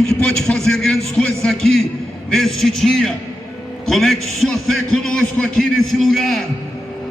único que pode fazer grandes coisas aqui, neste dia. Conecte sua fé conosco aqui nesse lugar.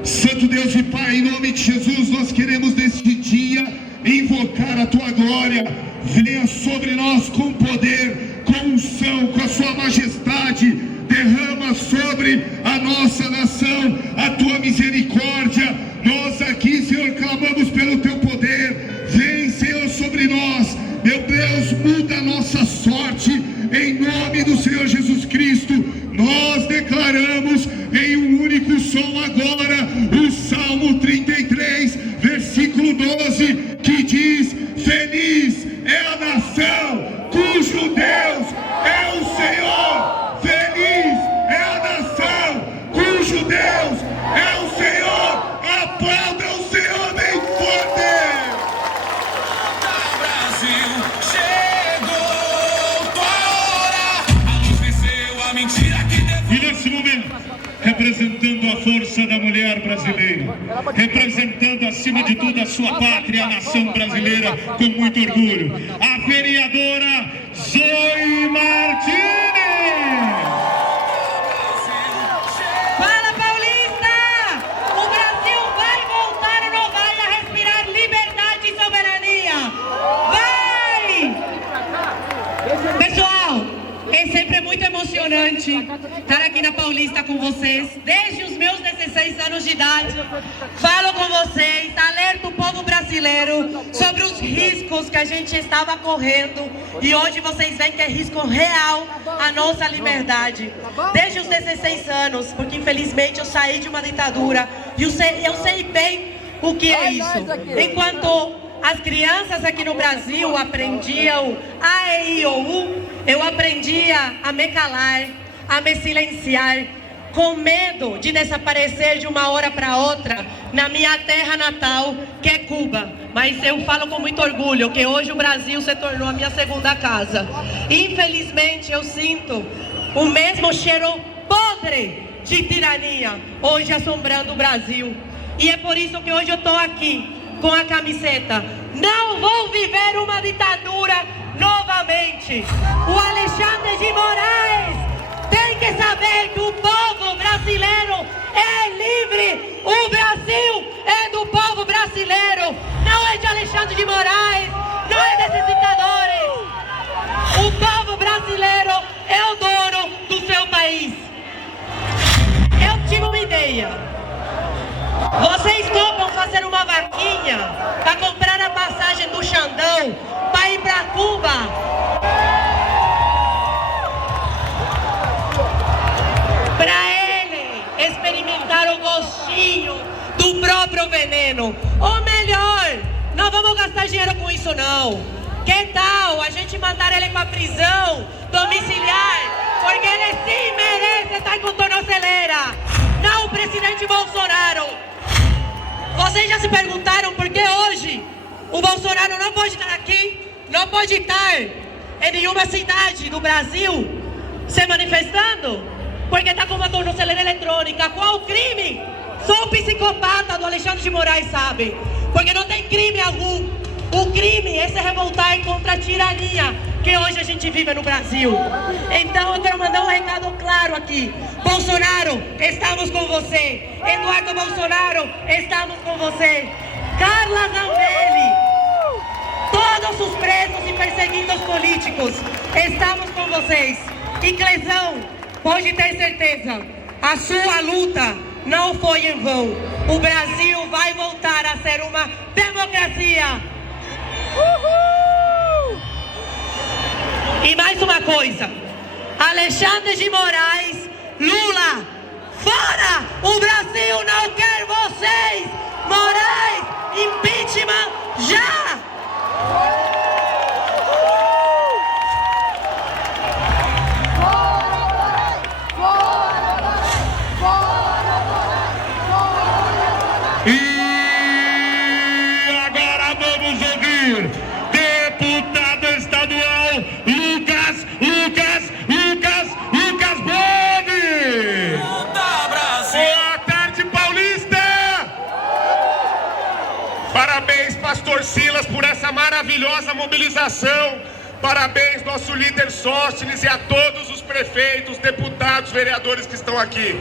Santo Deus e Pai, em nome de Jesus, nós queremos neste dia invocar a Tua glória. Venha sobre nós com poder, com unção, com a Sua majestade. Derrama sobre a nossa nação a Tua misericórdia. Nós aqui, Senhor, clamamos pelo Teu poder. Vem, Senhor, sobre nós. Meu Deus, muda a nossa sorte. Em nome do Senhor Jesus Cristo, nós declaramos em um único som agora o Salmo 33, versículo 12, que diz: feliz é a nação cujo Deus é o Senhor. Feliz é a nação cujo Deus é o Senhor. Aplauda o Senhor bem forte. Brasil, chegou tua hora. A luz venceu a mentira que derrubou. E nesse momento, representando a força da mulher brasileira, representando acima de tudo a sua pátria, a nação brasileira, com muito orgulho, a vereadora Zoe Martins. Fala, Paulista! O Brasil vai voltar ou não vai a respirar liberdade e soberania? Vai! Pessoal, é sempre muito emocionante estar aqui na Paulista com vocês. Desde os meus 16 anos de idade, falo com vocês, alerto o povo brasileiro sobre os riscos que a gente estava correndo. E hoje vocês veem que é risco real a nossa liberdade. Desde os 16 anos, porque infelizmente eu saí de uma ditadura e eu sei bem o que é isso. Enquanto as crianças aqui no Brasil aprendiam A, E, I, O, U, eu aprendia a me calar, a me silenciar, com medo de desaparecer de uma hora para outra na minha terra natal, que é Cuba. Mas eu falo com muito orgulho que hoje o Brasil se tornou a minha segunda casa. Infelizmente eu sinto o mesmo cheiro podre de tirania hoje assombrando o Brasil. E é por isso que hoje eu estou aqui com a camiseta: não vou viver uma ditadura novamente. O Alexandre de Moraes tem que saber que o povo brasileiro é livre. O Brasil é do povo brasileiro, não é de Alexandre de Moraes, não é desses ditadores. O povo brasileiro é o dono do seu país. Eu tive uma ideia. Vocês topam fazer uma vaquinha para comprar a passagem do Xandão para ir para Cuba? Para ele experimentar o gostinho do próprio veneno. Ou melhor, não vamos gastar dinheiro com isso não. Que tal a gente mandar ele para prisão domiciliar? Porque ele sim merece estar com tornozeleira. Não o presidente Bolsonaro. Vocês já se perguntaram por que hoje o Bolsonaro não pode estar aqui? Não pode estar em nenhuma cidade do Brasil se manifestando? Porque está com uma tornozeleira eletrônica. Qual o crime? Só o psicopata do Alexandre de Moraes sabe. Porque não tem crime algum. O crime é se revoltar contra a tirania que hoje a gente vive no Brasil. Então eu quero mandar um recado claro aqui. Bolsonaro, estamos com você. Eduardo Bolsonaro, estamos com você. Carla Zambelli, todos os presos e perseguidos políticos, estamos com vocês. E Clesão, pode ter certeza, a sua luta não foi em vão. O Brasil vai voltar a ser uma democracia. E mais uma coisa: Alexandre de Moraes, Lula, fora! O Brasil não quer vocês! Moraes, impeachment já! Pastor Silas, por essa maravilhosa mobilização. Parabéns, nosso líder Sóstenes, e a todos os prefeitos, deputados, vereadores que estão aqui.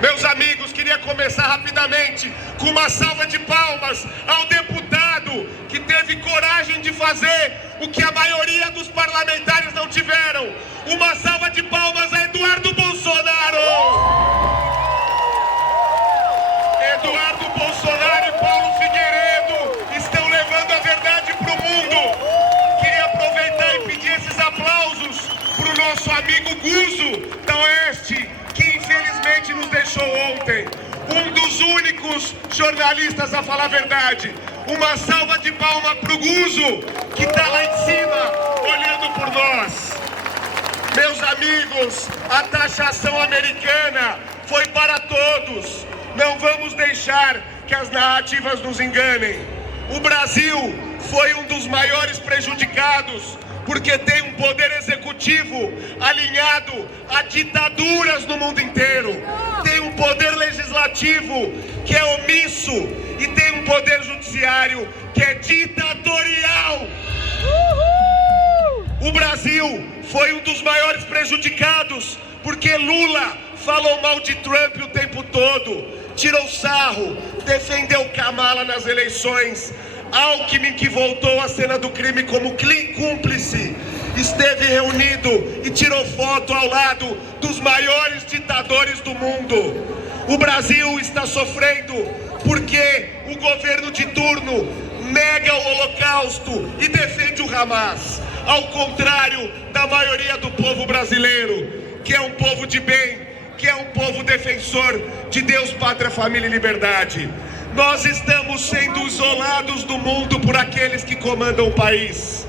Meus amigos, queria começar rapidamente com uma salva de palmas ao deputado que teve coragem de fazer o que a maioria dos parlamentares não tiveram. Uma salva de palmas a Eduardo Bolsonaro! Eduardo Bolsonaro e Paulo Figueiredo estão levando a verdade para o mundo. Queria aproveitar e pedir esses aplausos para o nosso amigo Guzo, da Oeste, que infelizmente nos deixou ontem. Um dos únicos jornalistas a falar a verdade. Uma salva de palmas para o Guzo, que está lá em cima, olhando por nós. Meus amigos, a taxação americana foi para todos. Não vamos deixar que as narrativas nos enganem. O Brasil foi um dos maiores prejudicados porque tem um poder executivo alinhado a ditaduras no mundo inteiro. Tem um poder legislativo que é omisso e tem um poder judiciário que é ditatorial. O Brasil foi um dos maiores prejudicados porque Lula falou mal de Trump o tempo todo, tirou sarro, defendeu Kamala nas eleições. Alckmin, que voltou à cena do crime como cúmplice, esteve reunido e tirou foto ao lado dos maiores ditadores do mundo. O Brasil está sofrendo porque o governo de turno nega o Holocausto e defende o Hamas, ao contrário da maioria do povo brasileiro, que é um povo de bem, que é um povo defensor de Deus, pátria, família e liberdade. Nós estamos sendo isolados do mundo por aqueles que comandam o país.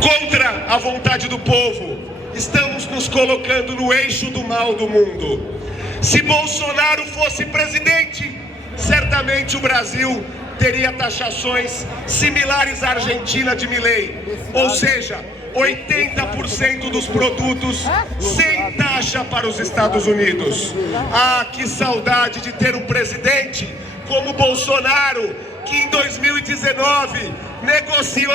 Contra a vontade do povo, estamos nos colocando no eixo do mal do mundo. Se Bolsonaro fosse presidente, certamente o Brasil teria taxações similares à Argentina de Milei, ou seja, 80% dos produtos sem taxa para os Estados Unidos. Ah, que saudade de ter um presidente como Bolsonaro, que em 2019 negociou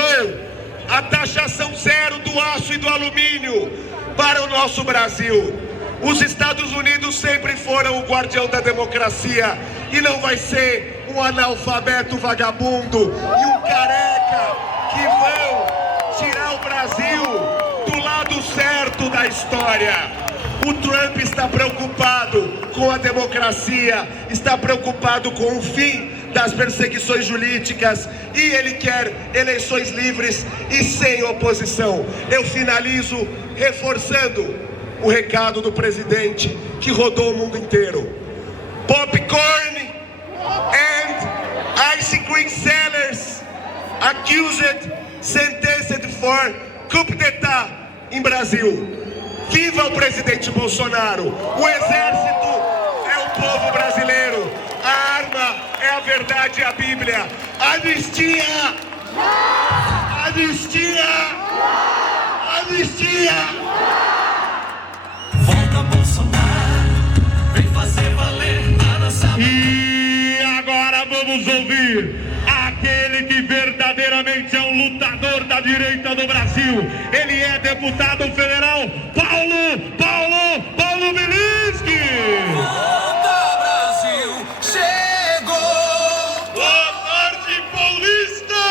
a taxação zero do aço e do alumínio para o nosso Brasil. Os Estados Unidos sempre foram o guardião da democracia e não vai ser um analfabeto vagabundo e um careca que vão tirar o Brasil do lado certo da história. O Trump está preocupado com a democracia, está preocupado com o fim das perseguições jurídicas e ele quer eleições livres e sem oposição. Eu finalizo reforçando o recado do presidente que rodou o mundo inteiro. Popcorn and ice cream sellers accused, sentenced for coup d'etat em Brasil. Viva o presidente Bolsonaro! O exército é o povo brasileiro. A arma é a verdade e a Bíblia. Anistia! Anistia! Anistia! Volta Bolsonaro, vem fazer valer a nossa... E agora vamos ouvir aquele que verdadeiramente é um lutador da direita do Brasil. Ele é deputado federal, Paulo Bilinski. Volta Brasil, chegou! Boa tarde, Paulista!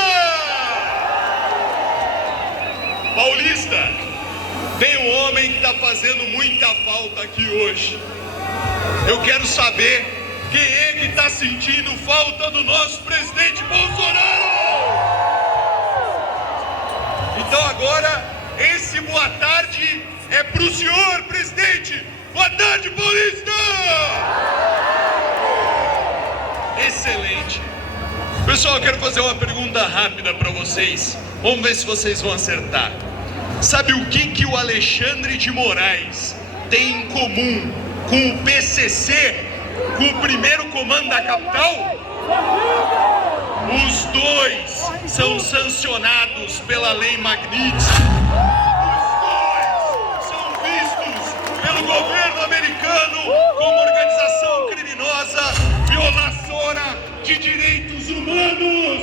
Paulista, tem um homem que está fazendo muita falta aqui hoje. Eu quero saber quem é que está sentindo falta do nosso presidente Bolsonaro. Então agora, esse boa tarde é para o senhor, presidente. Boa tarde, Paulista! Excelente. Pessoal, eu quero fazer uma pergunta rápida para vocês. Vamos ver se vocês vão acertar. Sabe o que o Alexandre de Moraes tem em comum com o PCC, com o primeiro comando da capital? Os dois são sancionados pela Lei Magnitsky. Os dois são vistos pelo governo americano como organização criminosa violadora de direitos humanos.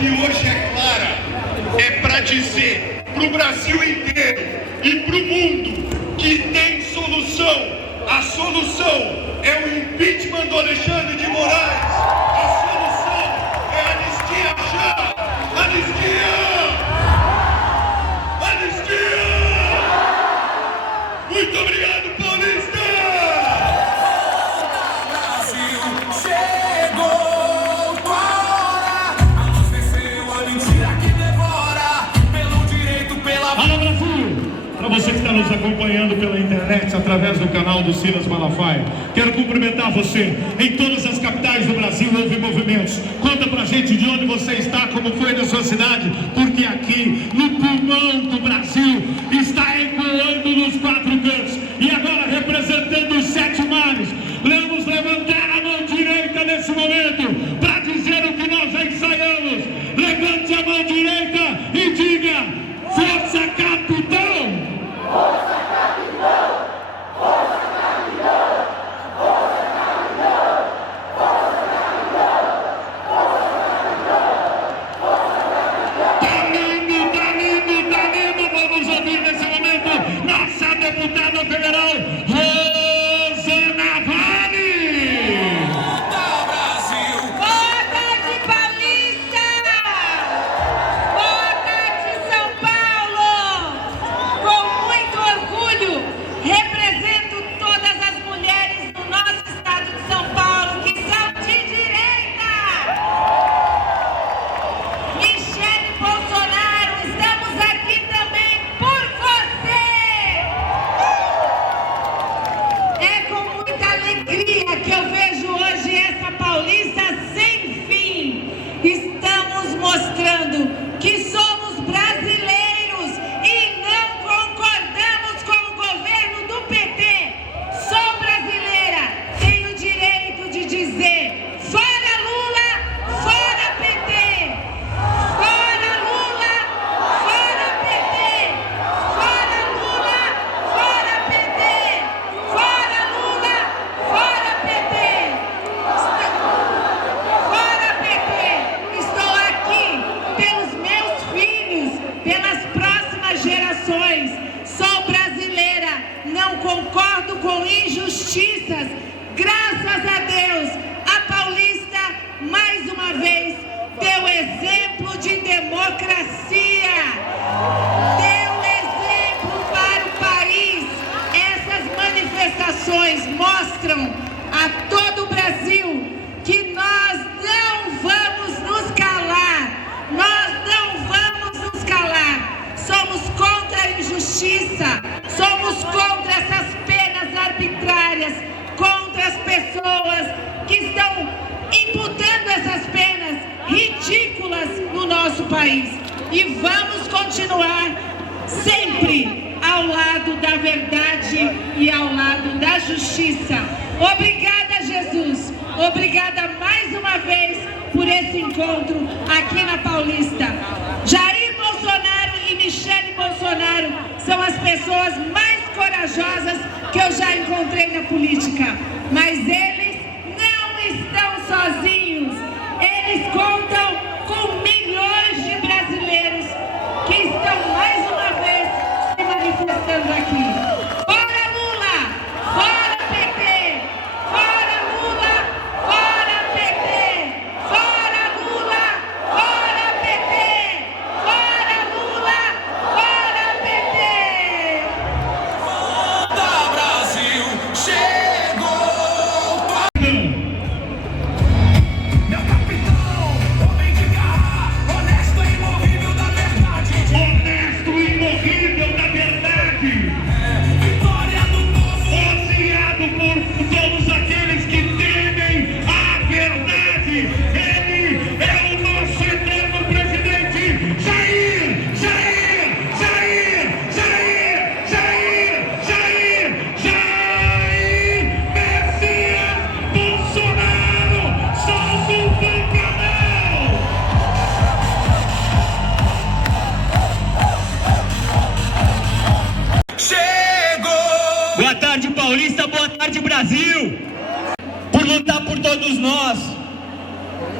que hoje é clara é para dizer para o Brasil inteiro e para o mundo que tem solução. A solução é o impeachment do Alexandre de Moraes. A solução é anistia já. Anistia! Anistia! Muito obrigado, Paulista! Para você que está nos acompanhando pela internet, através do canal do Silas Malafaia, quero cumprimentar você. Em todas as capitais do Brasil houve movimentos. Conta pra gente de onde você está, como foi na sua cidade, porque aqui, no pulmão do Brasil, está ecoando nos 4 cantos. E agora, representando os 7 mares, vamos levantar a mão direita nesse momento, para dizer o que nós já ensaiamos. Levante a mão direita e diga: Força Capitão! Força Capitão! Força Capitão! Força Capitão! Força Capitão! Força Capitão! Tá lindo, tá lindo, tá lindo! Vamos ouvir nesse momento nossa deputada federal, Rosana Vale! Boa tarde, Paulista! Boa tarde, São Paulo! Com muito orgulho, represento todas as mulheres do nosso estado de São Paulo que são de direita! Michele Bolsonaro, estamos aqui também por você! É com muita alegria que eu vejo hoje essa Paulista sem fim. Estamos mostrando que somos brasileiros e não concordamos com o governo do PT. Sou brasileira, tenho o direito de dizer: fora Lula, fora PT! Fora Lula, fora PT! Fora Lula, fora PT! Fora Lula, fora PT! Fora PT! Estou aqui pelos meus filhos, pelas próximas gerações. Sou brasileira, não concordo com injustiças. Graças a Deus, a Paulista, mais uma vez, deu exemplo de democracia. Deu exemplo para o país. Essas manifestações mostram a todo o Brasil que nós não vamos nos calar. Nós não vamos nos calar. Somos contra a injustiça. Somos contra essas penas arbitrárias, contra as pessoas que estão imputando essas penas ridículas no nosso país. E vamos continuar sempre ao lado da verdade e ao lado da justiça. Obrigada, Jesus. Obrigada mais uma vez por esse encontro aqui na Paulista. Jair Bolsonaro e Michele Bolsonaro são as pessoas mais corajosas que eu já encontrei na política. Mas eles não estão sozinhos. Eles contam com milhões de brasileiros que estão mais uma vez se manifestando aqui. Fora Lula! Fora PT! Fora Lula! Fora PT! Fora Lula! Fora PT! Fora Lula! Fora PT! Volta, Brasil, chegou! Meu capitão, homem de garra, honesto e imorrível da verdade. Honesto e imorrível da verdade! Vitória do povo! Odiado por todos aqueles que temem a verdade. Ele é o nosso eterno presidente, Jair, Jair, Jair, Jair, Jair, Jair, Jair Messias Bolsonaro. Solta o pancadão! Chegou! Boa tarde, Paulista, boa tarde, Brasil! Por lutar por todos nós,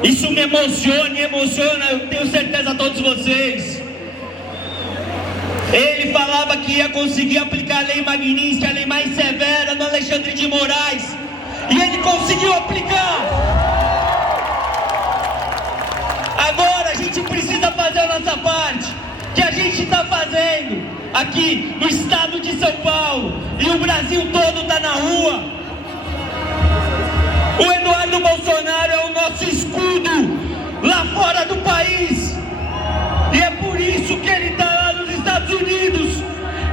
Isso me emociona e emociona, eu tenho certeza, a todos vocês. Ele falava que ia conseguir aplicar a lei Magnitsky, a lei mais severa no Alexandre de Moraes, e ele conseguiu aplicar. Agora a gente precisa fazer a nossa parte, que a gente está fazendo aqui no estado de São Paulo, e o Brasil todo está na rua. O Eduardo Bolsonaro é o nosso escudo lá fora do país, e é por isso que ele está lá nos Estados Unidos,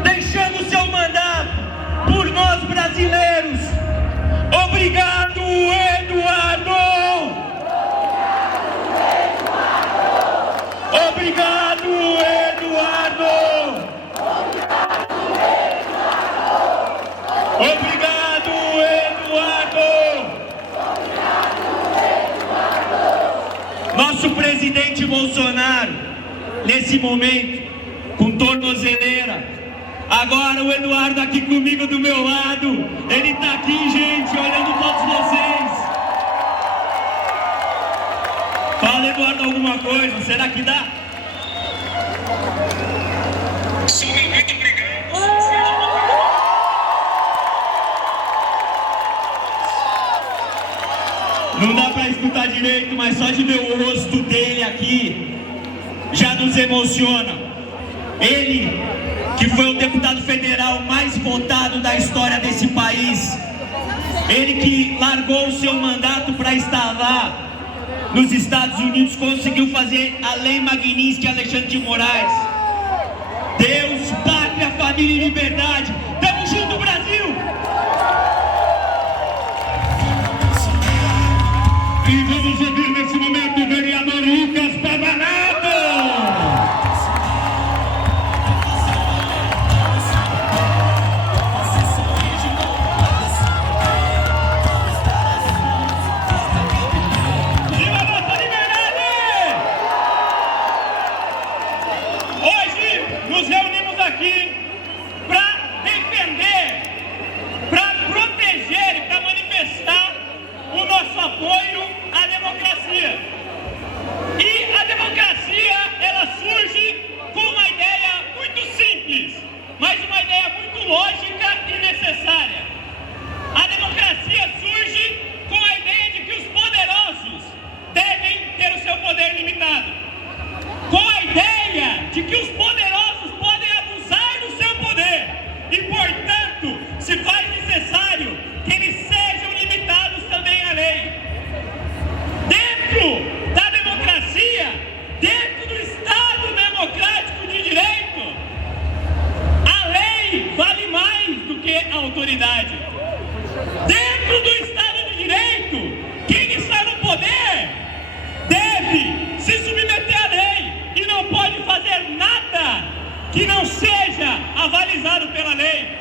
deixando seu mandato por nós brasileiros. Obrigado, Eduardo! Obrigado, Eduardo! Obrigado, Eduardo! Nosso presidente Bolsonaro, nesse momento, com tornozeleira. Agora o Eduardo aqui comigo do meu lado. Ele tá aqui, gente, olhando todos vocês. Fala, Eduardo, alguma coisa. Será que dá? Muito obrigado. Não dá pra escutar direito, mas só de ver o rosto dele aqui já nos emociona. Ele, que foi o deputado federal mais votado da história desse país, ele que largou o seu mandato para estar lá nos Estados Unidos, conseguiu fazer a lei Magnitsky, Alexandre de Moraes. Deus, pátria, família e liberdade. Tamo junto, Brasil! E vamos ouvir nesse momento o vereador Lucas Pavanato. Viva a nossa liberdade! Hoje nos reunimos aqui para defender, para proteger e para manifestar o nosso apoio à democracia. E a democracia, ela surge com uma ideia muito simples, mas uma ideia muito lógica e necessária. A democracia surge com a ideia de que os poderosos devem ter o seu poder limitado. Com a ideia de que os poderosos podem abusar do seu poder e, portanto, se faz necessário que eles sejam limitados também à lei. Dentro da democracia, dentro do Estado democrático de direito, a lei vale mais do que a autoridade. Dentro do Estado de direito, quem está no poder deve se submeter à lei e não pode fazer nada que não seja avalizado pela lei.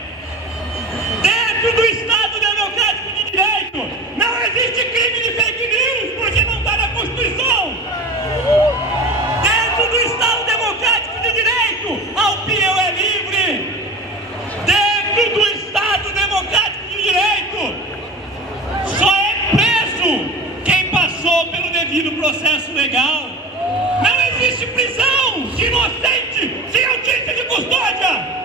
Dentro do Estado democrático de direito, não existe crime de fake news, porque não está na Constituição. Dentro do Estado democrático de direito, a opinião é livre. Dentro do Estado democrático de direito, só é preso quem passou pelo devido processo legal. Não existe prisão de inocente sem audiência de custódia.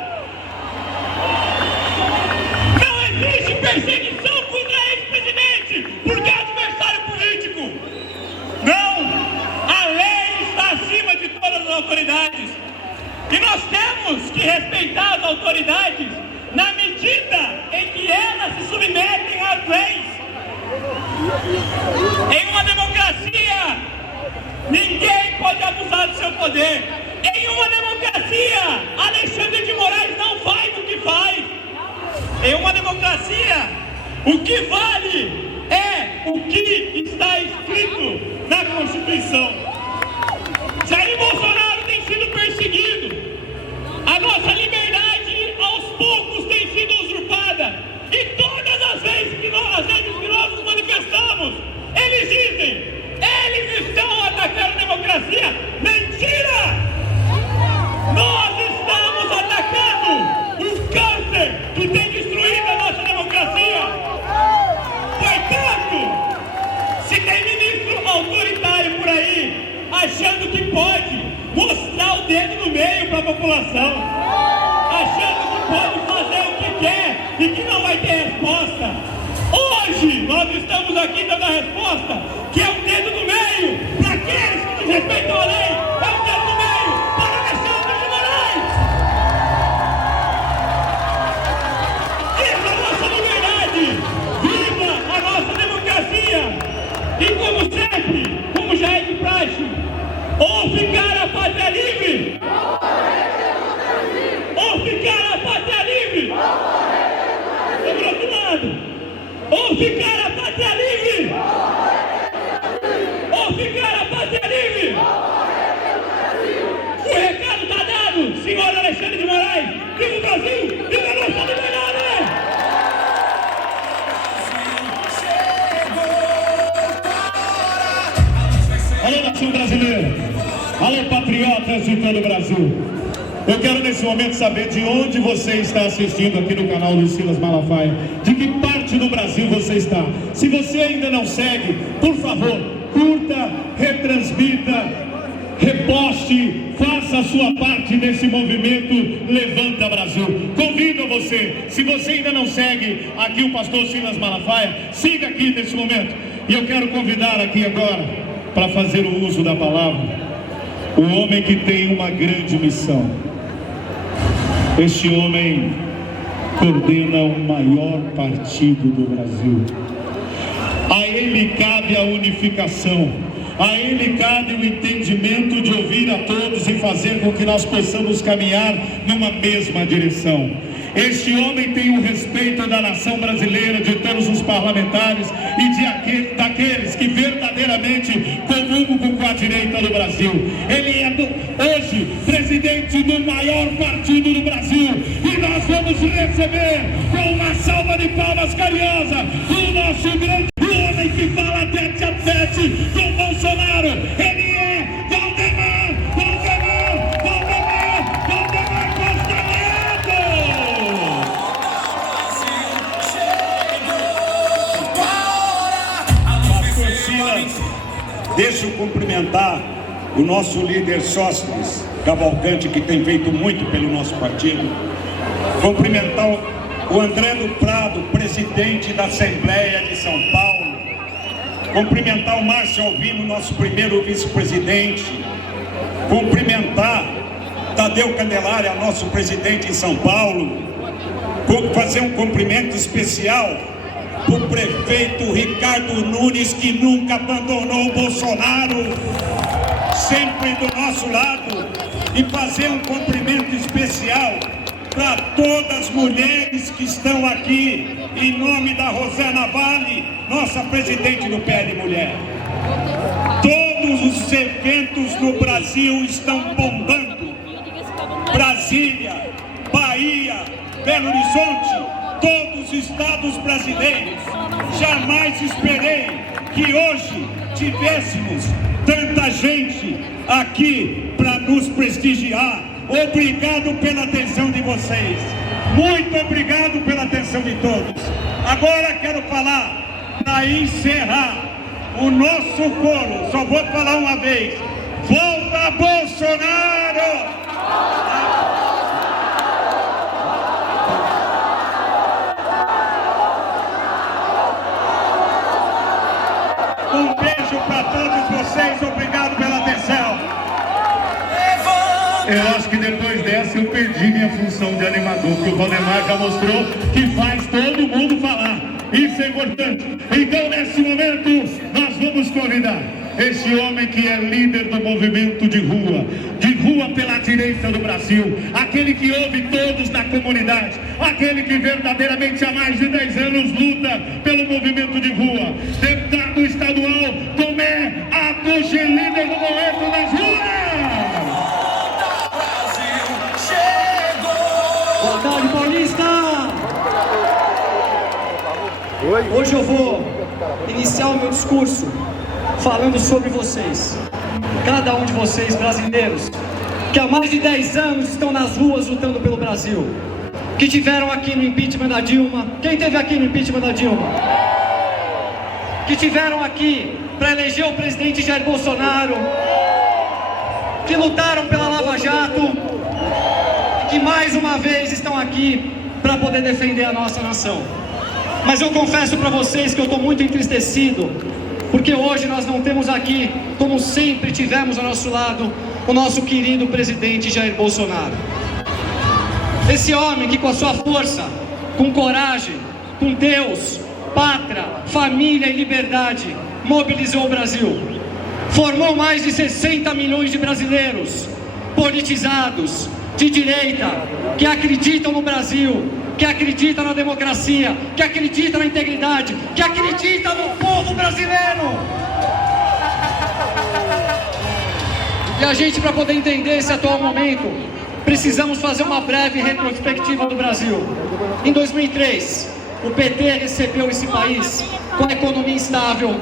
Não existe perseguição contra ex-presidente porque é adversário político. Não! A lei está acima de todas as autoridades. E nós temos que respeitar as autoridades na medida em que elas se submetem às leis. Em uma democracia, ninguém pode abusar do seu poder. Em uma democracia, Alexandre de Moraes não faz o que faz. Em uma democracia, o que vale é o que está escrito na Constituição. Jair Bolsonaro tem sido perseguido. A nossa liberdade, aos poucos, tem sido usurpada. E todas as vezes que nós nos manifestamos, eles dizem, eles estão atacando a democracia. Mentira! Nós estamos atacando o câncer que tem destruído a nossa democracia. Portanto, se tem ministro autoritário dedo no meio para a população, achando que pode fazer o que quer e que não vai ter resposta. Hoje nós estamos aqui dando a resposta, que é um dedo no meio para aqueles que desrespeitam a lei, é um dedo no meio para Alexandre de Moraes. Viva a nossa liberdade, viva a nossa democracia. E como sempre, como já é de praxe, ou ficar a pátria livre, ou ficar a pátria livre, do outro lado. Ou ficar a pátria livre! Ou ficar a pátria livre! O recado está dado, senhor Alexandre de Moraes! Viva o Brasil! Viva a nossa liberdade! Alô, nação brasileira! Alô, patriotas de todo o Brasil! Eu quero nesse momento saber de onde você está assistindo aqui no canal do Silas Malafaia. De que parte do Brasil você está? Se você ainda não segue, por favor, curta, retransmita, reposte, faça a sua parte nesse movimento Levanta Brasil. Convido você, se você ainda não segue aqui o pastor Silas Malafaia, siga aqui nesse momento. E eu quero convidar aqui agora, para fazer o uso da palavra, o homem que tem uma grande missão. Este homem coordena o maior partido do Brasil. A ele cabe a unificação, a ele cabe o entendimento de ouvir a todos e fazer com que nós possamos caminhar numa mesma direção. Este homem tem o respeito da nação brasileira, de todos os parlamentares e daqueles que verdadeiramente comungam com a direita do Brasil. Ele é hoje presidente do maior partido do Brasil e nós vamos receber com uma salva de palmas carinhosa o nosso grande homem que fala tete a tete com Bolsonaro. Ele é Valdemar Costa Neto! Deixa eu cumprimentar o nosso líder Sóstenes Cavalcante, que tem feito muito pelo nosso partido. Cumprimentar o André do Prado, presidente da Assembleia de São Paulo. Cumprimentar o Márcio Alvino, nosso primeiro vice-presidente. Cumprimentar Tadeu Candelária, nosso presidente em São Paulo. Fazer um cumprimento especial para o prefeito Ricardo Nunes, que nunca abandonou o Bolsonaro, sempre do nosso lado. E fazer um cumprimento especial para todas as mulheres que estão aqui, em nome da Rosana Vale, nossa presidente do PL Mulher. Todos os eventos no Brasil estão bombando. Brasília, Bahia, Belo Horizonte, todos os estados brasileiros. Jamais esperei que hoje tivéssemos tanta gente aqui para nos prestigiar. Obrigado pela atenção de vocês. Muito obrigado pela atenção de todos. Agora quero falar, para encerrar o nosso coro, só vou falar uma vez. Volta Bolsonaro! Um beijo para todos vocês, obrigado pela atenção. Eu acho que depois dessa eu perdi minha função de animador, porque o Valdemar já mostrou que faz todo mundo falar. Isso é importante. Então, nesse momento, nós vamos convidar este homem que é líder do movimento de rua pela direita do Brasil, aquele que ouve todos na comunidade, aquele que verdadeiramente há mais de 10 anos luta pelo movimento de rua, deputado estadual Tomé Abuche, líder do movimento das ruas. Boa tarde, Paulista! Hoje eu vou iniciar o meu discurso falando sobre vocês. Cada um de vocês, brasileiros, que há mais de 10 anos estão nas ruas lutando pelo Brasil. Que tiveram aqui no impeachment da Dilma. Quem esteve aqui no impeachment da Dilma? Que tiveram aqui para eleger o presidente Jair Bolsonaro. Que que lutaram pela Lava Jato e que mais uma vez estão aqui para poder defender a nossa nação. Mas eu confesso para vocês que eu estou muito entristecido, porque hoje nós não temos aqui, como sempre tivemos ao nosso lado, o nosso querido presidente Jair Bolsonaro. Esse homem que com a sua força, com coragem, com Deus, pátria, família e liberdade, mobilizou o Brasil. Formou mais de 60 milhões de brasileiros politizados, de direita, que acreditam no Brasil, que acreditam na democracia, que acreditam na integridade, que acreditam no povo brasileiro. E a gente, para poder entender esse atual momento, precisamos fazer uma breve retrospectiva do Brasil. Em 2003, o PT recebeu esse país com a economia instável,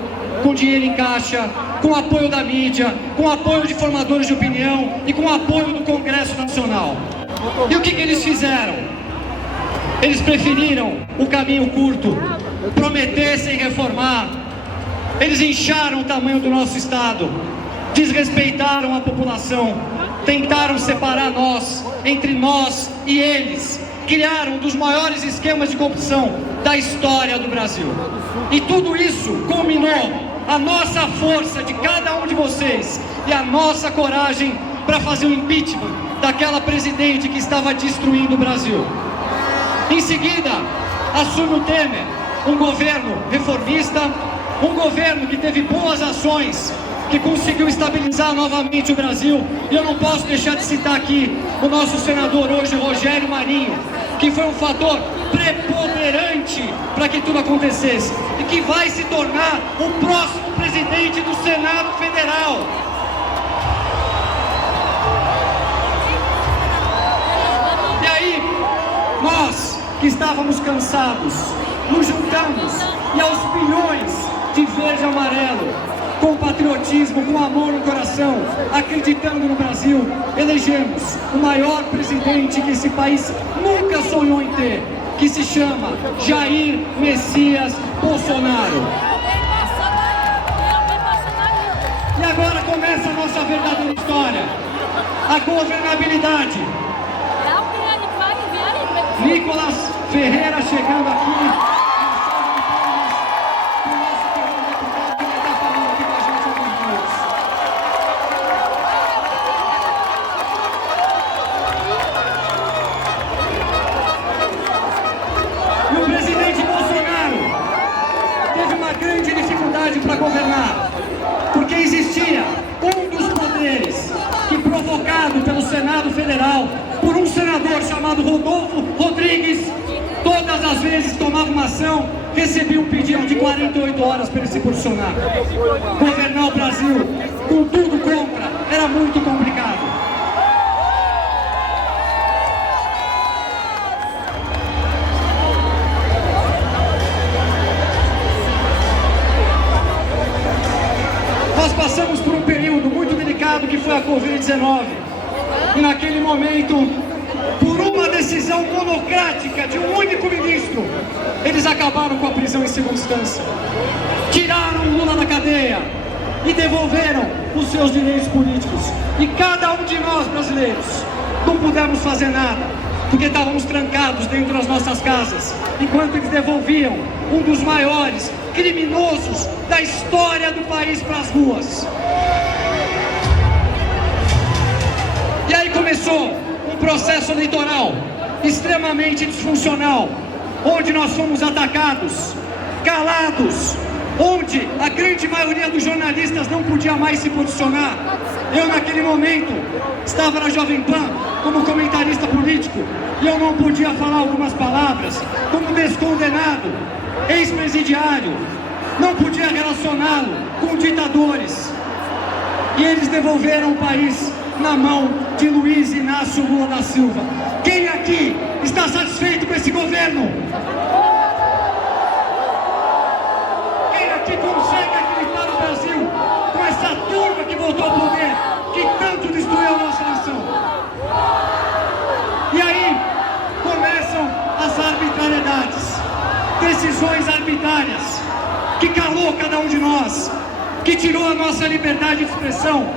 com dinheiro em caixa, com apoio da mídia, com apoio de formadores de opinião e com apoio do Congresso Nacional. E o que eles fizeram? Eles preferiram o caminho curto, prometer sem reformar. Eles incharam o tamanho do nosso Estado, desrespeitaram a população, tentaram separar nós, entre nós e eles, criaram um dos maiores esquemas de corrupção da história do Brasil. E tudo isso culminou a nossa força de cada um de vocês e a nossa coragem para fazer o impeachment daquela presidente que estava destruindo o Brasil. Em seguida, assume o Temer, um governo reformista, um governo que teve boas ações, que conseguiu estabilizar novamente o Brasil. E eu não posso deixar de citar aqui o nosso senador hoje, Rogério Marinho, que foi um fator preponderante para que tudo acontecesse e que vai se tornar o próximo presidente do Senado Federal. E aí, nós que estávamos cansados, nos juntamos e aos bilhões de verde e amarelo, com patriotismo, com amor no coração, acreditando no Brasil, elegemos o maior presidente que esse país nunca sonhou em ter, que se chama Jair Messias Bolsonaro. E agora começa a nossa verdadeira história, a governabilidade. Nicolas Ferreira chegando aqui. Para governar, porque existia um dos poderes que, provocado pelo Senado Federal por um senador chamado Rodolfo Rodrigues, todas as vezes tomava uma ação, recebia um pedido de 48 horas para ele se posicionar. Governar o Brasil com tudo contra era muito complicado. Passamos por um período muito delicado que foi a Covid-19 e naquele momento, por uma decisão monocrática de um único ministro, eles acabaram com a prisão em segunda instância, tiraram o Lula da cadeia e devolveram os seus direitos políticos. E cada um de nós brasileiros não pudemos fazer nada, porque estávamos trancados dentro das nossas casas, enquanto eles devolviam um dos maiores criminosos da história do país para as ruas. E aí começou um processo eleitoral extremamente disfuncional, onde nós fomos atacados, calados, onde a grande maioria dos jornalistas não podia mais se posicionar. Eu naquele momento estava na Jovem Pan como comentarista político e eu não podia falar algumas palavras, como descondenado, ex-presidiário, não podia relacioná-lo com ditadores. E eles devolveram o país na mão de Luiz Inácio Lula da Silva. Quem aqui está satisfeito com esse governo? Quem aqui consegue acreditar no Brasil com essa turma que voltou ao poder, que tanto destruiu a nossa nação? E aí começam as arbitrariedades, decisões arbitrárias, que calou cada um de nós, que tirou a nossa liberdade de expressão,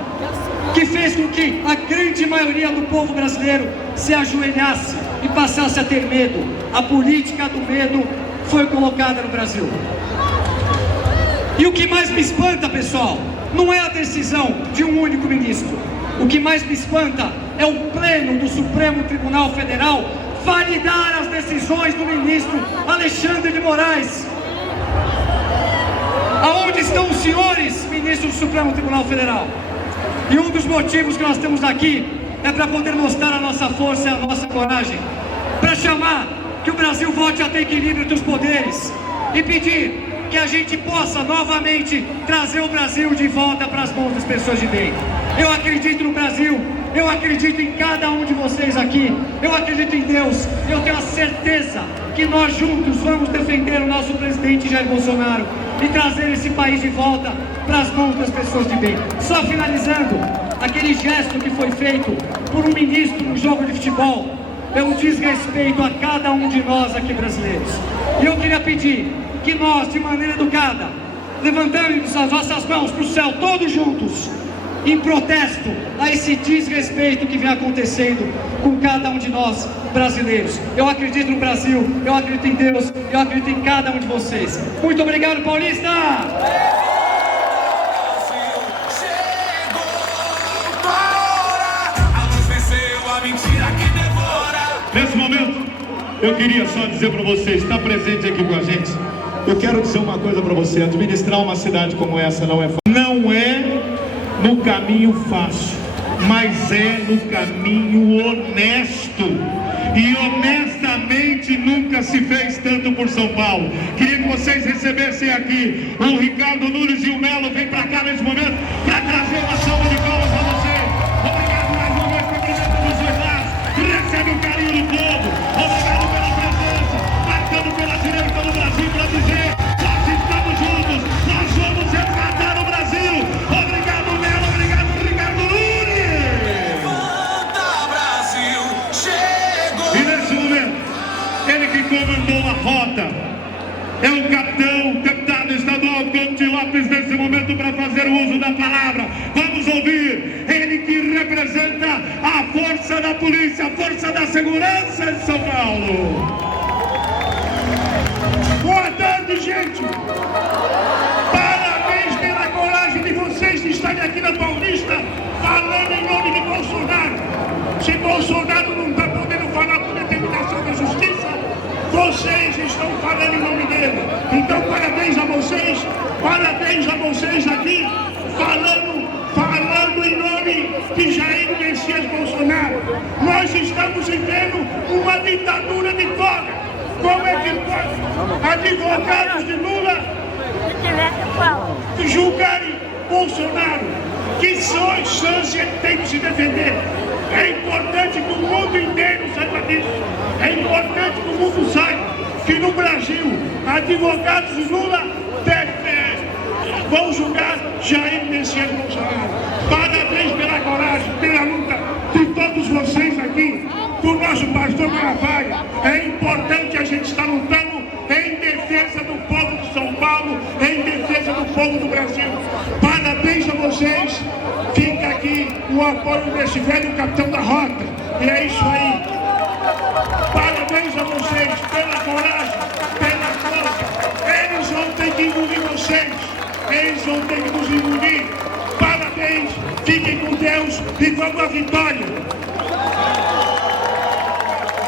que fez com que a grande maioria do povo brasileiro se ajoelhasse e passasse a ter medo. A política do medo foi colocada no Brasil. E o que mais me espanta, pessoal, não é a decisão de um único ministro. O que mais me espanta é o pleno do Supremo Tribunal Federal validar as decisões do ministro Alexandre de Moraes. Aonde estão os senhores ministros do Supremo Tribunal Federal? E um dos motivos que nós temos aqui é para poder mostrar a nossa força e a nossa coragem, para chamar que o Brasil volte a ter equilíbrio entre os poderes e pedir que a gente possa novamente trazer o Brasil de volta para as mãos das pessoas de bem. Eu acredito no Brasil, eu acredito em cada um de vocês aqui, eu acredito em Deus, eu tenho a certeza que nós juntos vamos defender o nosso presidente Jair Bolsonaro e trazer esse país de volta para as mãos das pessoas de bem. Só finalizando, aquele gesto que foi feito por um ministro no jogo de futebol é um desrespeito a cada um de nós aqui brasileiros. E eu queria pedir que nós, de maneira educada, levantamos as nossas mãos para o céu todos juntos, em protesto a esse desrespeito que vem acontecendo com cada um de nós brasileiros. Eu acredito no Brasil, eu acredito em Deus, eu acredito em cada um de vocês. Muito obrigado, Paulista! Nesse momento, eu queria só dizer para você, está presente aqui com a gente, eu quero dizer uma coisa para você, administrar uma cidade como essa não é fácil. Não é no caminho fácil, mas é no caminho honesto. E honestamente nunca se fez tanto por São Paulo. Queria que vocês recebessem aqui o Ricardo Nunes e o Melo. Vem para cá nesse momento para trazer uma salva de palmas para você. Obrigado mais uma vez pela presença dos dois lados. Recebe o carinho do povo. Obrigado pela presença. Marcando pela direita do Brasil para dizer: nós estamos juntos, nós vamos resgatar o Brasil. Obrigado, Melo. Obrigado, Ricardo Nunes. Levanta, Brasil, chegou. E nesse momento, ele que comandou a rota é o capitão, deputado estadual Conte Lopes, nesse momento para fazer o uso da palavra. Vamos ouvir ele que representa a força da polícia, a força da segurança de São Paulo. Boa tarde, gente! Parabéns pela coragem de vocês de estarem aqui na Paulista falando em nome de Bolsonaro. Se Bolsonaro não está podendo falar por determinação da justiça, vocês estão falando em nome dele. Então, parabéns a vocês aqui, falando em nome de Jair Messias Bolsonaro. Nós estamos vivendo uma ditadura de toga. Como é que pode advogados de Lula julgarem Bolsonaro? Que chance ele tem de se defender? É importante que o mundo inteiro saiba disso. É importante que o mundo saiba que no Brasil, advogados de Lula vão julgar Jair Messias Bolsonaro. Parabéns pela coragem, pela luta de todos vocês aqui, do nosso pastor Malafaia. É importante a gente estar lutando em defesa do povo de São Paulo, em defesa do povo do Brasil. Parabéns a vocês. Fica aqui o apoio desse velho capitão da rota. E é isso aí. Parabéns a vocês pela coragem, pela força. Eles vão ter que engolir vocês. Eles vão ter que nos engolir. Parabéns, fiquem com Deus e vamos à vitória.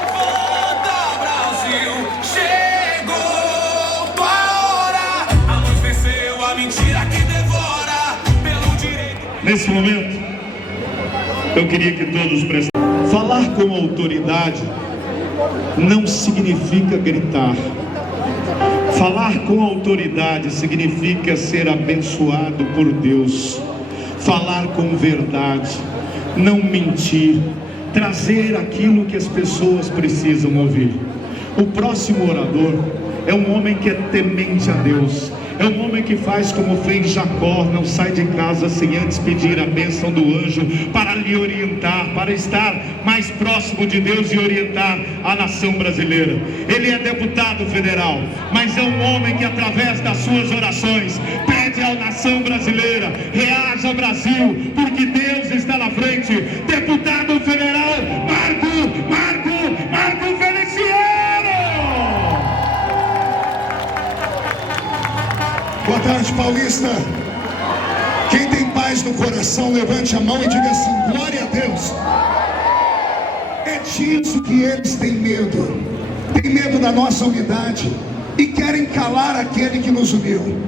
Levanta, Brasil, chegou tua hora. A luz venceu a mentira que devora pelo direito. Nesse momento, eu queria que todos prestassem. Falar com autoridade não significa gritar. Falar com autoridade significa ser abençoado por Deus. Falar com verdade, não mentir, trazer aquilo que as pessoas precisam ouvir. O próximo orador é um homem que é temente a Deus, É um homem que faz como fez Jacó, não sai de casa sem antes pedir a bênção do anjo para lhe orientar, para estar mais próximo de Deus e orientar a nação brasileira. Ele é deputado federal, mas é um homem que através das suas orações pede à nação brasileira: reaja Brasil, porque Deus está na frente. Deputado federal Marco Feliciano. Boa tarde, Paulista. Quem tem paz no coração, levante a mão e diga assim: glória a Deus. É disso que eles têm medo. Tem medo da nossa unidade e querem calar aquele que nos uniu.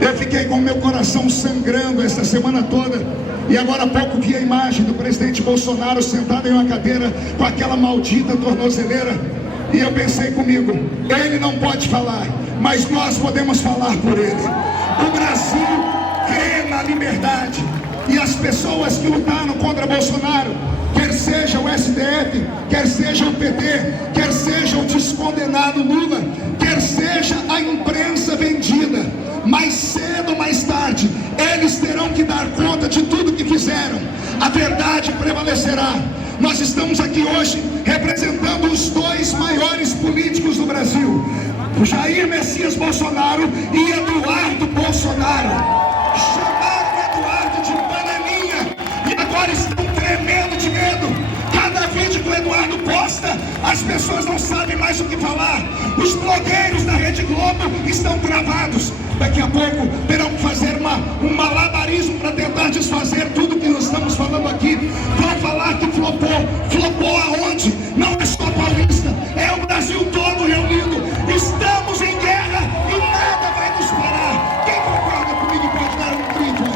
Eu fiquei com o meu coração sangrando esta semana toda, e agora há pouco vi a imagem do presidente Bolsonaro sentado em uma cadeira com aquela maldita tornozeleira, e eu pensei comigo: ele não pode falar, mas nós podemos falar por ele. O Brasil crê na liberdade, e as pessoas que lutaram contra Bolsonaro, quer seja o STF, quer seja o PT, quer seja o descondenado Lula, quer seja a imprensa vendida, mais cedo ou mais tarde eles terão que dar conta de tudo que fizeram. A verdade prevalecerá. Nós estamos aqui hoje representando os dois maiores políticos do Brasil, o Jair Messias Bolsonaro e Eduardo Bolsonaro. Chamaram Eduardo de bananinha e agora estão tremendo de medo. Cada vídeo que o Eduardo posta, as pessoas não sabem mais o que falar. Os blogueiros da Rede Globo estão travados. Daqui a pouco terão que fazer um malabarismo para tentar desfazer tudo que nós estamos falando aqui. Vão falar que flopou. Flopou aonde? Não é só Paulista, é o Brasil todo reunido. Estamos em guerra e nada vai nos parar. Quem concorda comigo pode dar um grito aí.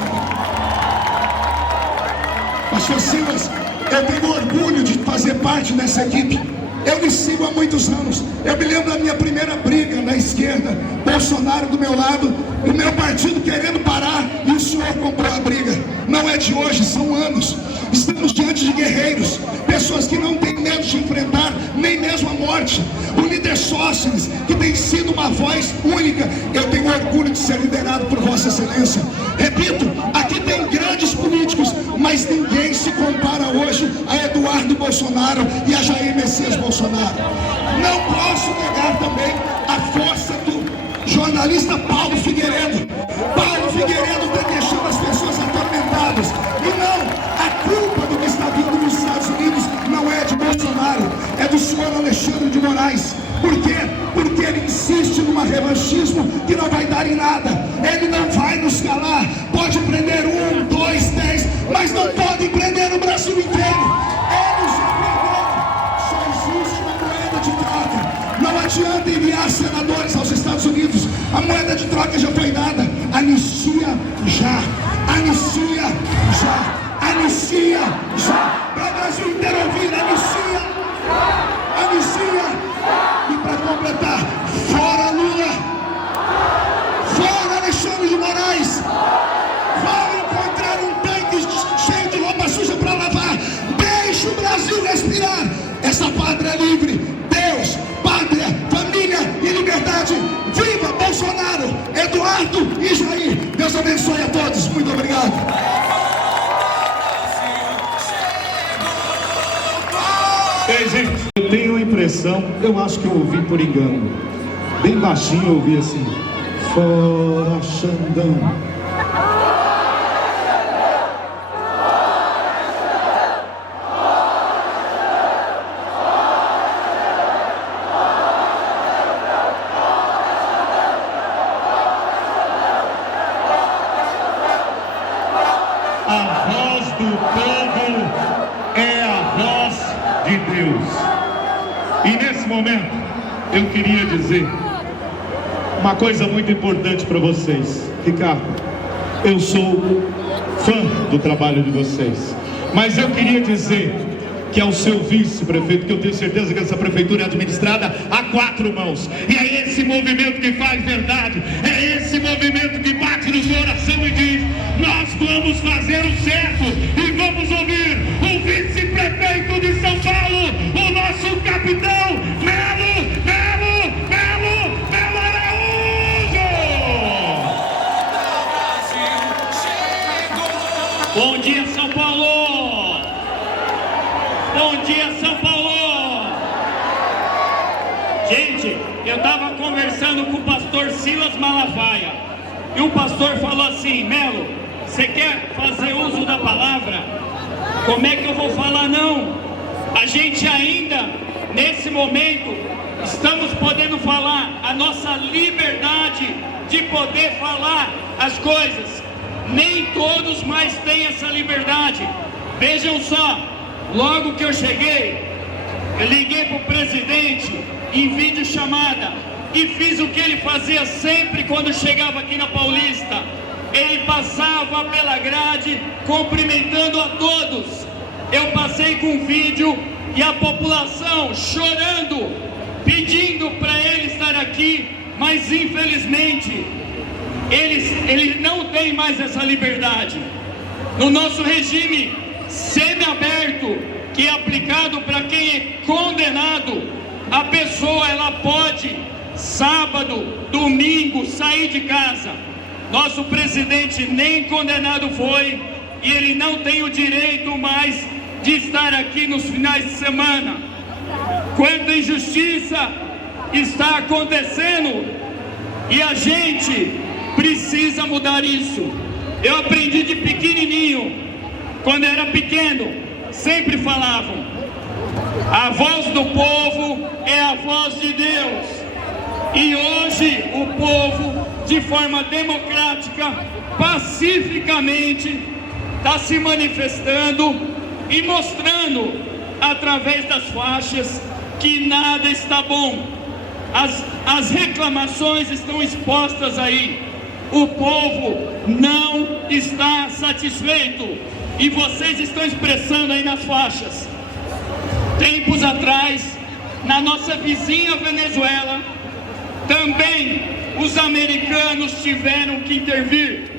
Pastor Silas, eu tenho orgulho de fazer parte dessa equipe. Eu lhe sigo há muitos anos. Eu me lembro da minha primeira briga na esquerda, Bolsonaro do meu lado, o meu partido querendo parar, e o senhor comprou a briga. Não é de hoje, são anos. Estamos diante de guerreiros, pessoas que não têm medo de enfrentar nem mesmo a morte. O líder Sócrates, que tem sido uma voz única. Eu tenho orgulho de ser liderado por Vossa Excelência. Repito, aqui tem grandes políticos, mas ninguém se compara hoje a Eduardo Bolsonaro e a Jair Messias Bolsonaro. Não posso negar também a força do jornalista Paulo Figueiredo. Paulo Figueiredo está deixando as pessoas atormentadas. E não, a culpa do que está vindo dos Estados Unidos não é de Bolsonaro, é do senhor Alexandre de Moraes. Por quê? Porque ele insiste num revanchismo que não vai dar em nada. Ele não vai nos calar. Pode prender 1, 2, 10, mas não pode prender o Brasil inteiro. Eles já prenderam. Só existe uma moeda de troca. Não adianta enviar senadores aos Estados Unidos. A moeda de troca já foi dada. Anistia já. Anistia já. Anistia já. Para o Brasil inteiro ouvir: anistia. Anistia. E para completar, fora Lula, fora Alexandre de Moraes. Vão encontrar um tanque cheio de roupa suja para lavar. Deixe o Brasil respirar. Essa pátria é livre. Deus, pátria, família e liberdade. Viva Bolsonaro, Eduardo e Jair. Deus abençoe a todos. Muito obrigado. Ei, gente, eu tenho a impressão, eu acho que eu ouvi por engano, bem baixinho eu ouvi assim: fora Xandão. A voz do povo é a voz de Deus. E nesse momento eu queria dizer uma coisa muito importante para vocês. Ricardo, eu sou fã do trabalho de vocês, mas eu queria dizer que é o seu vice-prefeito, que eu tenho certeza que essa prefeitura é administrada a 4 mãos, e é esse movimento que faz verdade, é esse movimento que bate no coração e diz: nós vamos fazer o certo, e vamos ouvir o vice-prefeito de São Paulo, o nosso capitão Melo Araújo! Bom dia, São Paulo! Gente, eu estava conversando com o pastor Silas Malafaia e o pastor falou assim: Melo, você quer fazer uso da palavra? Como é que eu vou falar não? A gente ainda, nesse momento, estamos podendo falar a nossa liberdade de poder falar as coisas. Nem todos mais têm essa liberdade. Vejam só, logo que eu cheguei, eu liguei para o presidente em videochamada e fiz o que ele fazia sempre quando chegava aqui na Paulista. Ele passava pela grade cumprimentando a todos. Eu passei com um vídeo e a população chorando, pedindo para ele estar aqui, mas infelizmente ele não tem mais essa liberdade. No nosso regime semiaberto, que é aplicado para quem é condenado, a pessoa ela pode, sábado, domingo, sair de casa. Nosso presidente nem condenado foi e ele não tem o direito mais de estar aqui nos finais de semana. Quanta injustiça está acontecendo e a gente precisa mudar isso. Eu aprendi de pequenininho, quando era pequeno, sempre falavam: a voz do povo é a voz de Deus. E hoje o povo, de forma democrática, pacificamente, está se manifestando e mostrando, através das faixas, que nada está bom. As reclamações estão expostas aí. O povo não está satisfeito e vocês estão expressando aí nas faixas. Tempos atrás, na nossa vizinha Venezuela, também os americanos tiveram que intervir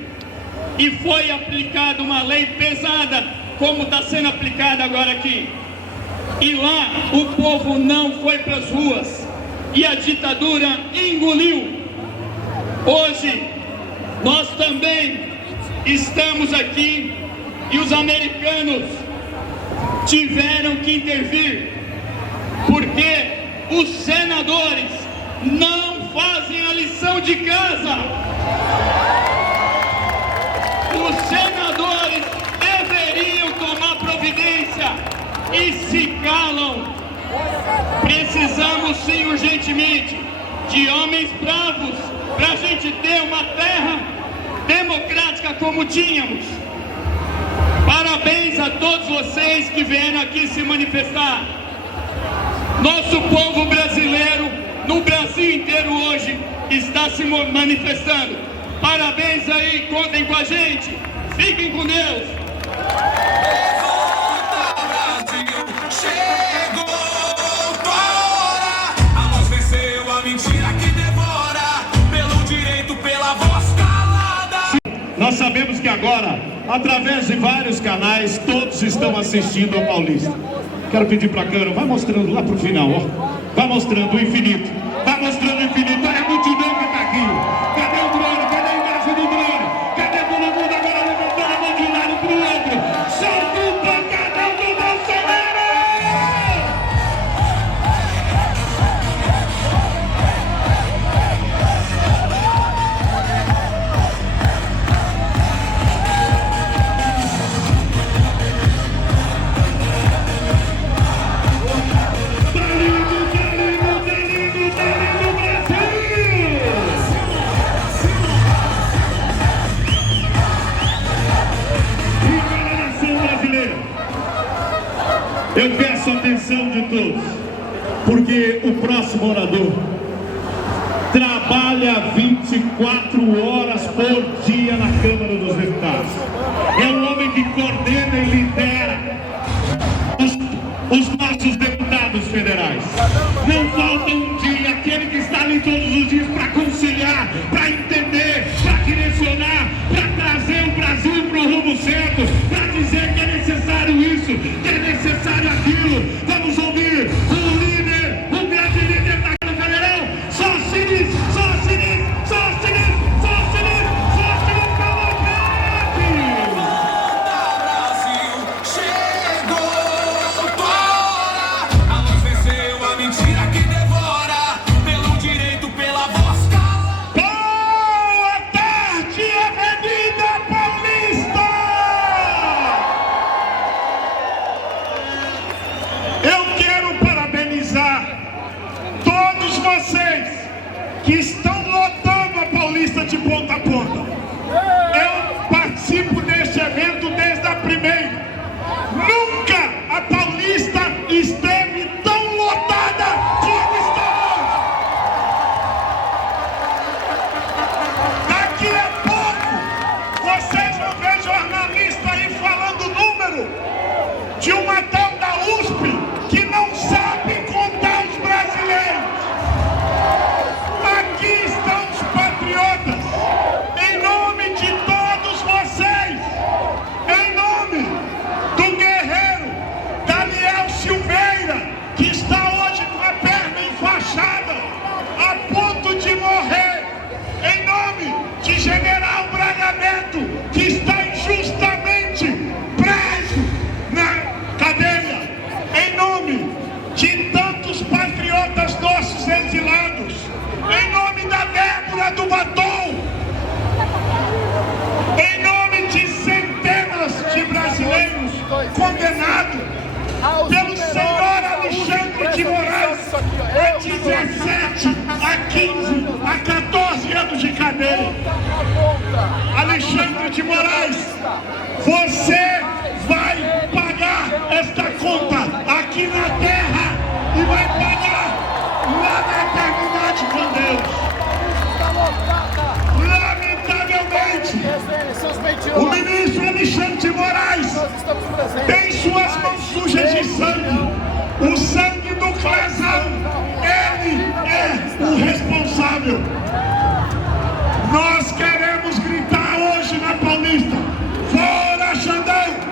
e foi aplicada uma lei pesada, como está sendo aplicada agora aqui. E lá o povo não foi para as ruas e a ditadura engoliu. Hoje nós também estamos aqui e os americanos tiveram que intervir porque os senadores não fazem a lição de casa. Os senadores deveriam tomar providência e se calam. Precisamos sim urgentemente de homens bravos para a gente ter uma terra democrática como tínhamos. Parabéns a todos vocês que vieram aqui se manifestar. Nosso povo brasileiro, no Brasil inteiro hoje, está se manifestando. Parabéns aí, contem com a gente. Fiquem com Deus. Chegou tua hora. A luz venceu a mentira que devora. Pelo direito, pela voz calada. Nós sabemos que agora, através de vários canais, todos estão assistindo ao Paulista. Quero pedir para a câmera, vai mostrando lá para o final, ó. Vai mostrando o infinito. Vai mostrando o infinito. Olha a multidão que está aqui. Cadê o drone? Cadê a imagem do drone? Cadê todo mundo agora levantando a mão de um lado para o outro? Solta o pancadão do Bolsonaro! Eu peço a atenção de todos, porque o próximo orador trabalha 24 horas por dia na Câmara dos Deputados. É um homem que coordena e lidera os nossos deputados federais. Não falta um dia, aquele que está ali todos os dias para conciliar, para entender, para direcionar, para trazer o Brasil para o rumo certo, para dizer que é necessário isso, que é necessário aquilo. Vamos ouvir o líder, o grande líder da Câmara Federal, Sócrates, Sócrates, Sócrates, Sócrates, Sócrates Cavalcante! Brasil, chegou tua 15, a 14 anos de cadeia. Alexandre de Moraes, você vai pagar esta conta aqui na terra e vai pagar lá na eternidade com Deus. Lamentavelmente, o ministro Alexandre de Moraes tem suas mãos sujas de sangue, o sangue do Clesão. Ele é o responsável. Nós queremos gritar hoje na Paulista: fora Xandão!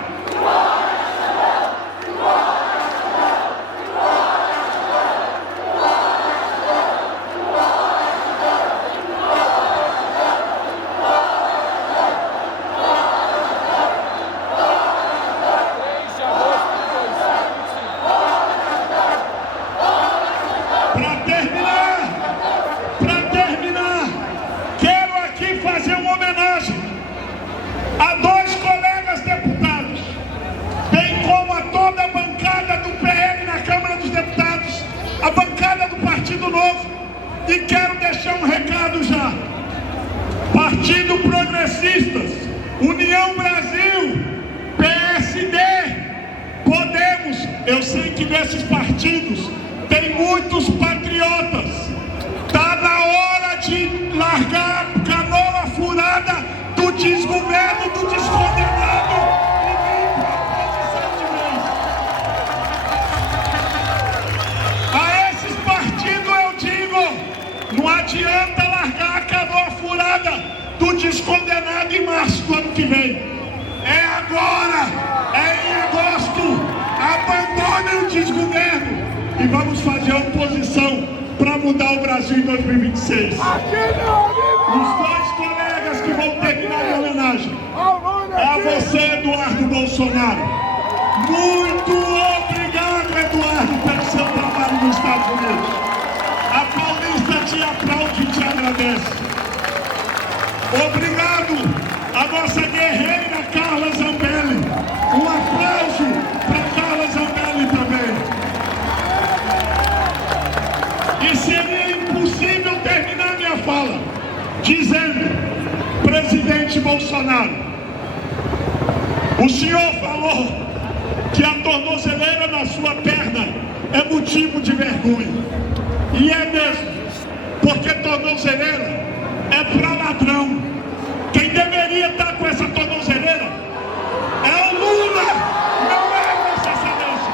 Para terminar, quero aqui fazer uma homenagem a dois colegas deputados, bem como a toda a bancada do PL na Câmara dos Deputados, a bancada do Partido Novo, e quero deixar um recado já. Partido Progressistas, União Brasil, PSD, Podemos, eu sei que nesses partidos tem muitos patriotas. Está na hora de largar a canoa furada do desgoverno, do descondenado e vir para a oposição de vez. A esses partidos eu digo: não adianta largar a canoa furada do descondenado em março do ano que vem. É agora, é em agosto. Abandone o desgoverno e vamos fazer oposição para mudar o Brasil em 2026. Os dois colegas que vão terminar minha homenagem é a você, Eduardo Bolsonaro. Muito obrigado, Eduardo, pelo seu trabalho nos Estados Unidos. A Paulista te aplaude e te agradece. Obrigado a nossa guerreira Carla Zambelli. Um aplauso para Carla Zambelli também. E seria impossível terminar minha fala dizendo: presidente Bolsonaro, o senhor falou que a tornozeleira na sua perna é motivo de vergonha. E é mesmo, porque tornozeleira é para ladrão. Quem deveria estar com essa tornozeleira é o Lula, não é Vossa Excelência.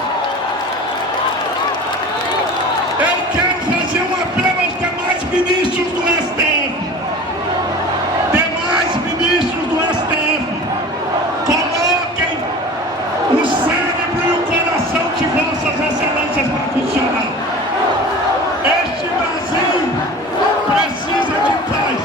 Eu quero fazer um apelo aos demais ministros do STF. Demais ministros do STF, coloquem o cérebro e o coração de Vossas Excelências para funcionar. Este Brasil precisa de paz.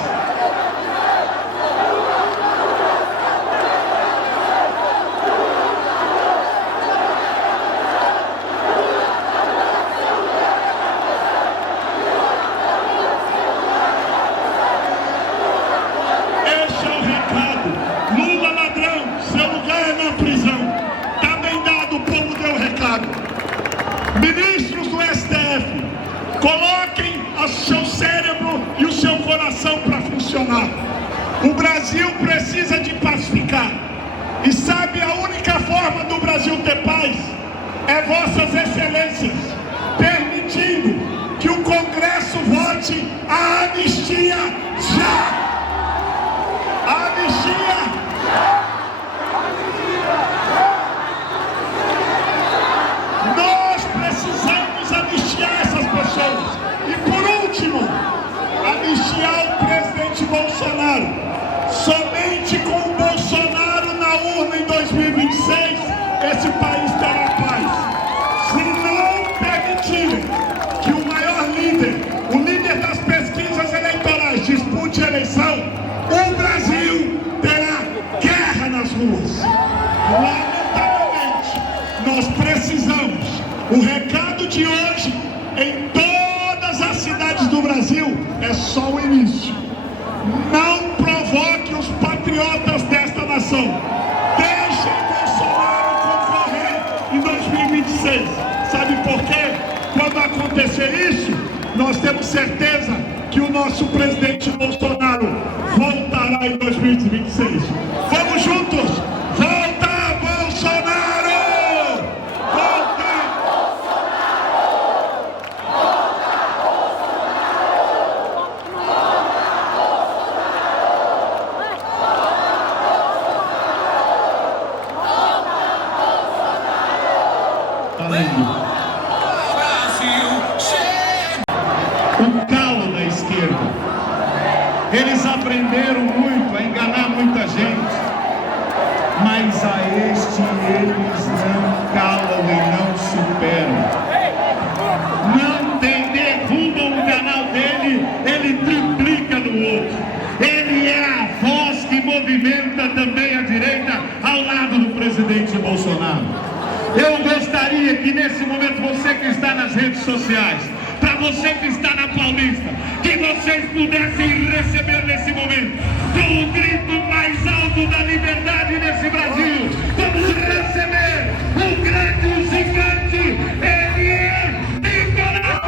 Ministros do STF, coloquem o seu cérebro e o seu coração para funcionar. O Brasil precisa de pacificar. E sabe, a única forma do Brasil ter paz é Vossas Excelências permitindo que o Congresso vote a anistia já. A anistia já. Nós precisamos anistiar essas pessoas. E por último, anistiar o presidente Bolsonaro. Somente com o Bolsonaro na urna em 2026, esse país terá paz. Se não permitirem que o maior líder, o líder das pesquisas eleitorais, dispute a eleição, o Brasil terá guerra nas ruas. Lamentavelmente, nós precisamos. O recado de hoje, em todas as cidades do Brasil, é só o início. Não provoque os patriotas desta nação. Deixem Bolsonaro concorrer em 2026. Sabe por quê? Quando acontecer isso, nós temos certeza que o nosso presidente Bolsonaro voltará em 2026. Vamos juntos! Volta, Bolsonaro! Volta! Tá lindo. O calo da esquerda. Eles aprenderam muito a enganar muita gente, mas a este eles não calam e não superam. Não tem, derrubam o canal dele, ele triplica no outro. Ele é a voz que movimenta também a direita ao lado do presidente Bolsonaro. Eu gostaria que nesse momento você que está nas redes sociais, para você que está na Paulista, que vocês pudessem receber nesse momento, com o grito mais alto da liberdade nesse Brasil, vamos receber o grande, o gigante, ele é Nicolás!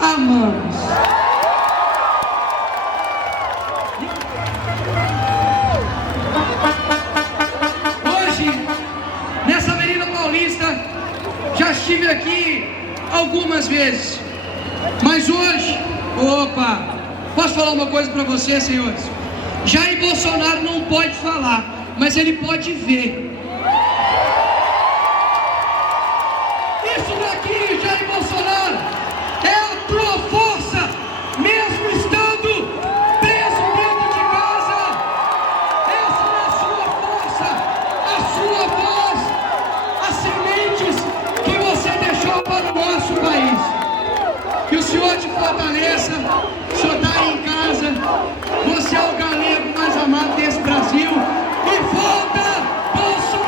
Amamos. Hoje, nessa Avenida Paulista, já estive aqui algumas vezes, mas hoje, posso falar uma coisa para vocês, senhores? Jair Bolsonaro não pode falar, mas ele pode ver. Isso daqui, Jair Bolsonaro, é a tua força, mesmo estando preso dentro de casa. Essa é a sua força, a sua voz, as sementes que você deixou para o nosso país. Que o Senhor te fortaleça, o Senhor está aí em casa, você é o galego mais amado desse Brasil. E volta, Bolsonaro!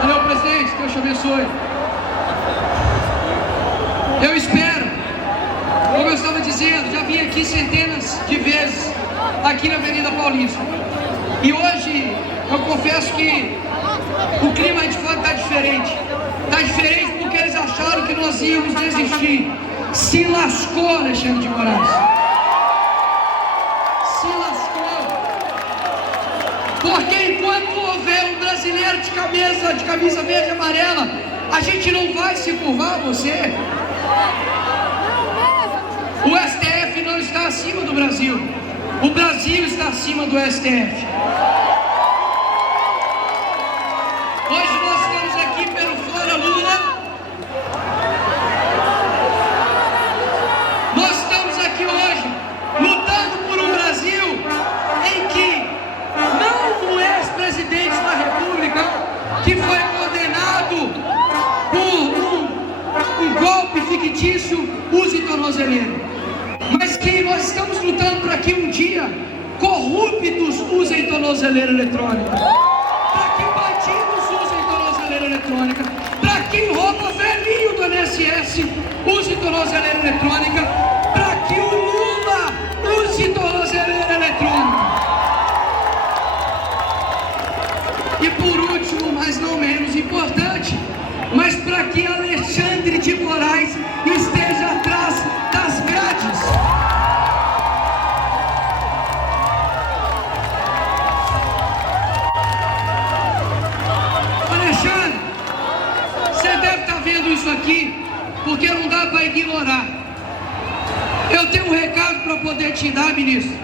Valeu, presidente, Deus te abençoe. Eu espero, como eu estava dizendo, já vim aqui centenas de vezes aqui na Avenida Paulista. E hoje eu confesso que o clima de fato está diferente. Está diferente porque eles acharam que nós íamos desistir. Se lascou, Alexandre de Moraes. Se lascou. Porque enquanto houver um brasileiro de camisa verde e amarela, a gente não vai se curvar a você. O STF não está acima do Brasil. O Brasil está acima do STF. Hoje nós estamos aqui pelo Fora Lula. Nós estamos aqui hoje lutando por um Brasil em que não o ex-presidente da República, que foi condenado por um golpe fictício, use tornozeleiro. Mas que nós estamos lutando para que um dia corruptos usem tornozeleira eletrônica, para que bandidos usem tornozeleira eletrônica, para quem rouba velhinho do INSS use tornozeleira eletrônica, para que o Lula use tornozeleira eletrônica. E por último, mas não menos importante, mas para que Alexandre de Moraes esteja atrás das grades. Alexandre, você deve estar vendo isso aqui, porque não dá para ignorar. Eu tenho um recado para poder te dar, ministro.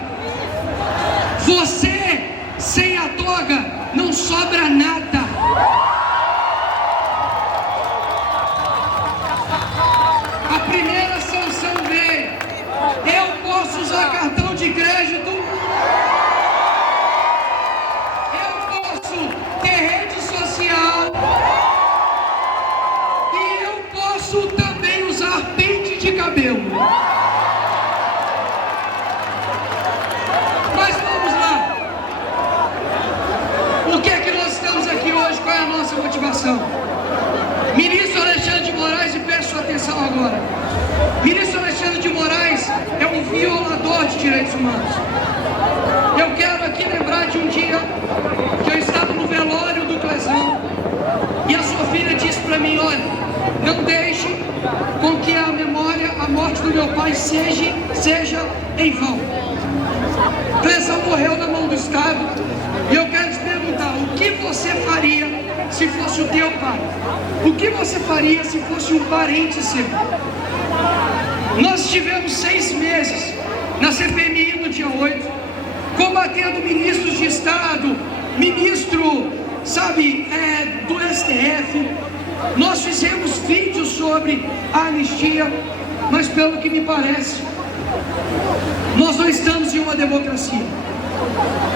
Você, sem a toga, não sobra nada. A primeira sanção veio. Eu posso usar cartão de crédito. Eu posso ter rede social. E eu posso também usar pente de cabelo. Mas vamos lá. O que é que nós estamos aqui hoje? Qual é a nossa motivação? Ministro Alexandre de Moraes, e peço sua atenção agora. Ministro Alexandre de Moraes é um violador de direitos humanos. Eu quero aqui lembrar de um dia que eu estava no velório do Clezão e a sua filha disse para mim: olha, não deixe com que a memória, a morte do meu pai seja em vão. Clezão morreu na mão do Estado e eu quero te perguntar: o que você faria se fosse o teu pai? O que você faria se fosse um parente seu? Nós tivemos 6 meses na CPMI no dia 8, combatendo ministros de Estado, ministro, do STF. Nós fizemos vídeos sobre a anistia, mas pelo que me parece, nós não estamos em uma democracia.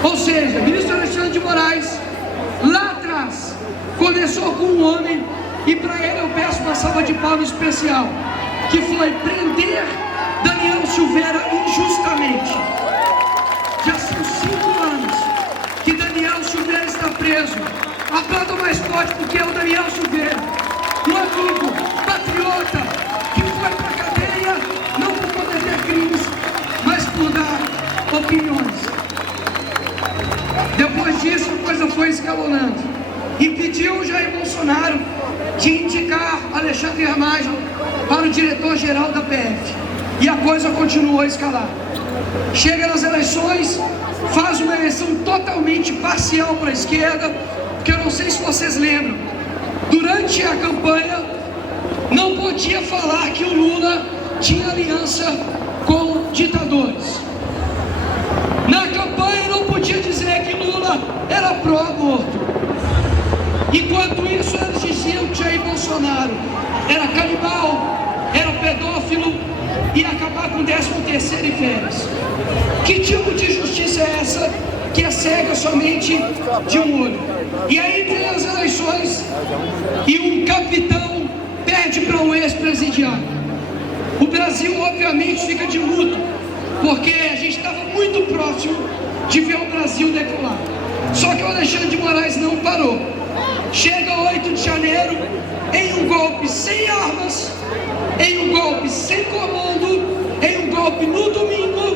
Ou seja, o ministro Alexandre de Moraes, lá atrás, começou com um homem, e para ele eu peço uma salva de palmas especial, que foi prender Daniel Silveira injustamente. Já são 5 anos que Daniel Silveira está preso. Aplauda mais forte, porque é o Daniel Silveira, um amigo, patriota, que foi para a cadeia não por cometer crimes, mas por dar opiniões. Depois disso, a coisa foi escalonando. Impediu o Jair Bolsonaro de indicar Alexandre Ramagem para o diretor-geral da PF. E a coisa continuou a escalar. Chega nas eleições, faz uma eleição totalmente parcial para a esquerda, porque eu não sei se vocês lembram, durante a campanha não podia falar que o Lula tinha aliança com ditadores. Na campanha não podia dizer que Lula era pró-aborto. Enquanto isso, eles diziam que Jair Bolsonaro era canibal, era pedófilo e ia acabar com 13º e férias. Que tipo de justiça é essa que é cega somente de um olho? E aí vem as eleições e um capitão perde para um ex-presidiário. O Brasil obviamente fica de luto, porque a gente estava muito próximo de ver o Brasil decolar. Só que o Alexandre de Moraes não parou. Chega 8 de janeiro, em um golpe sem armas, em um golpe sem comando, em um golpe no domingo,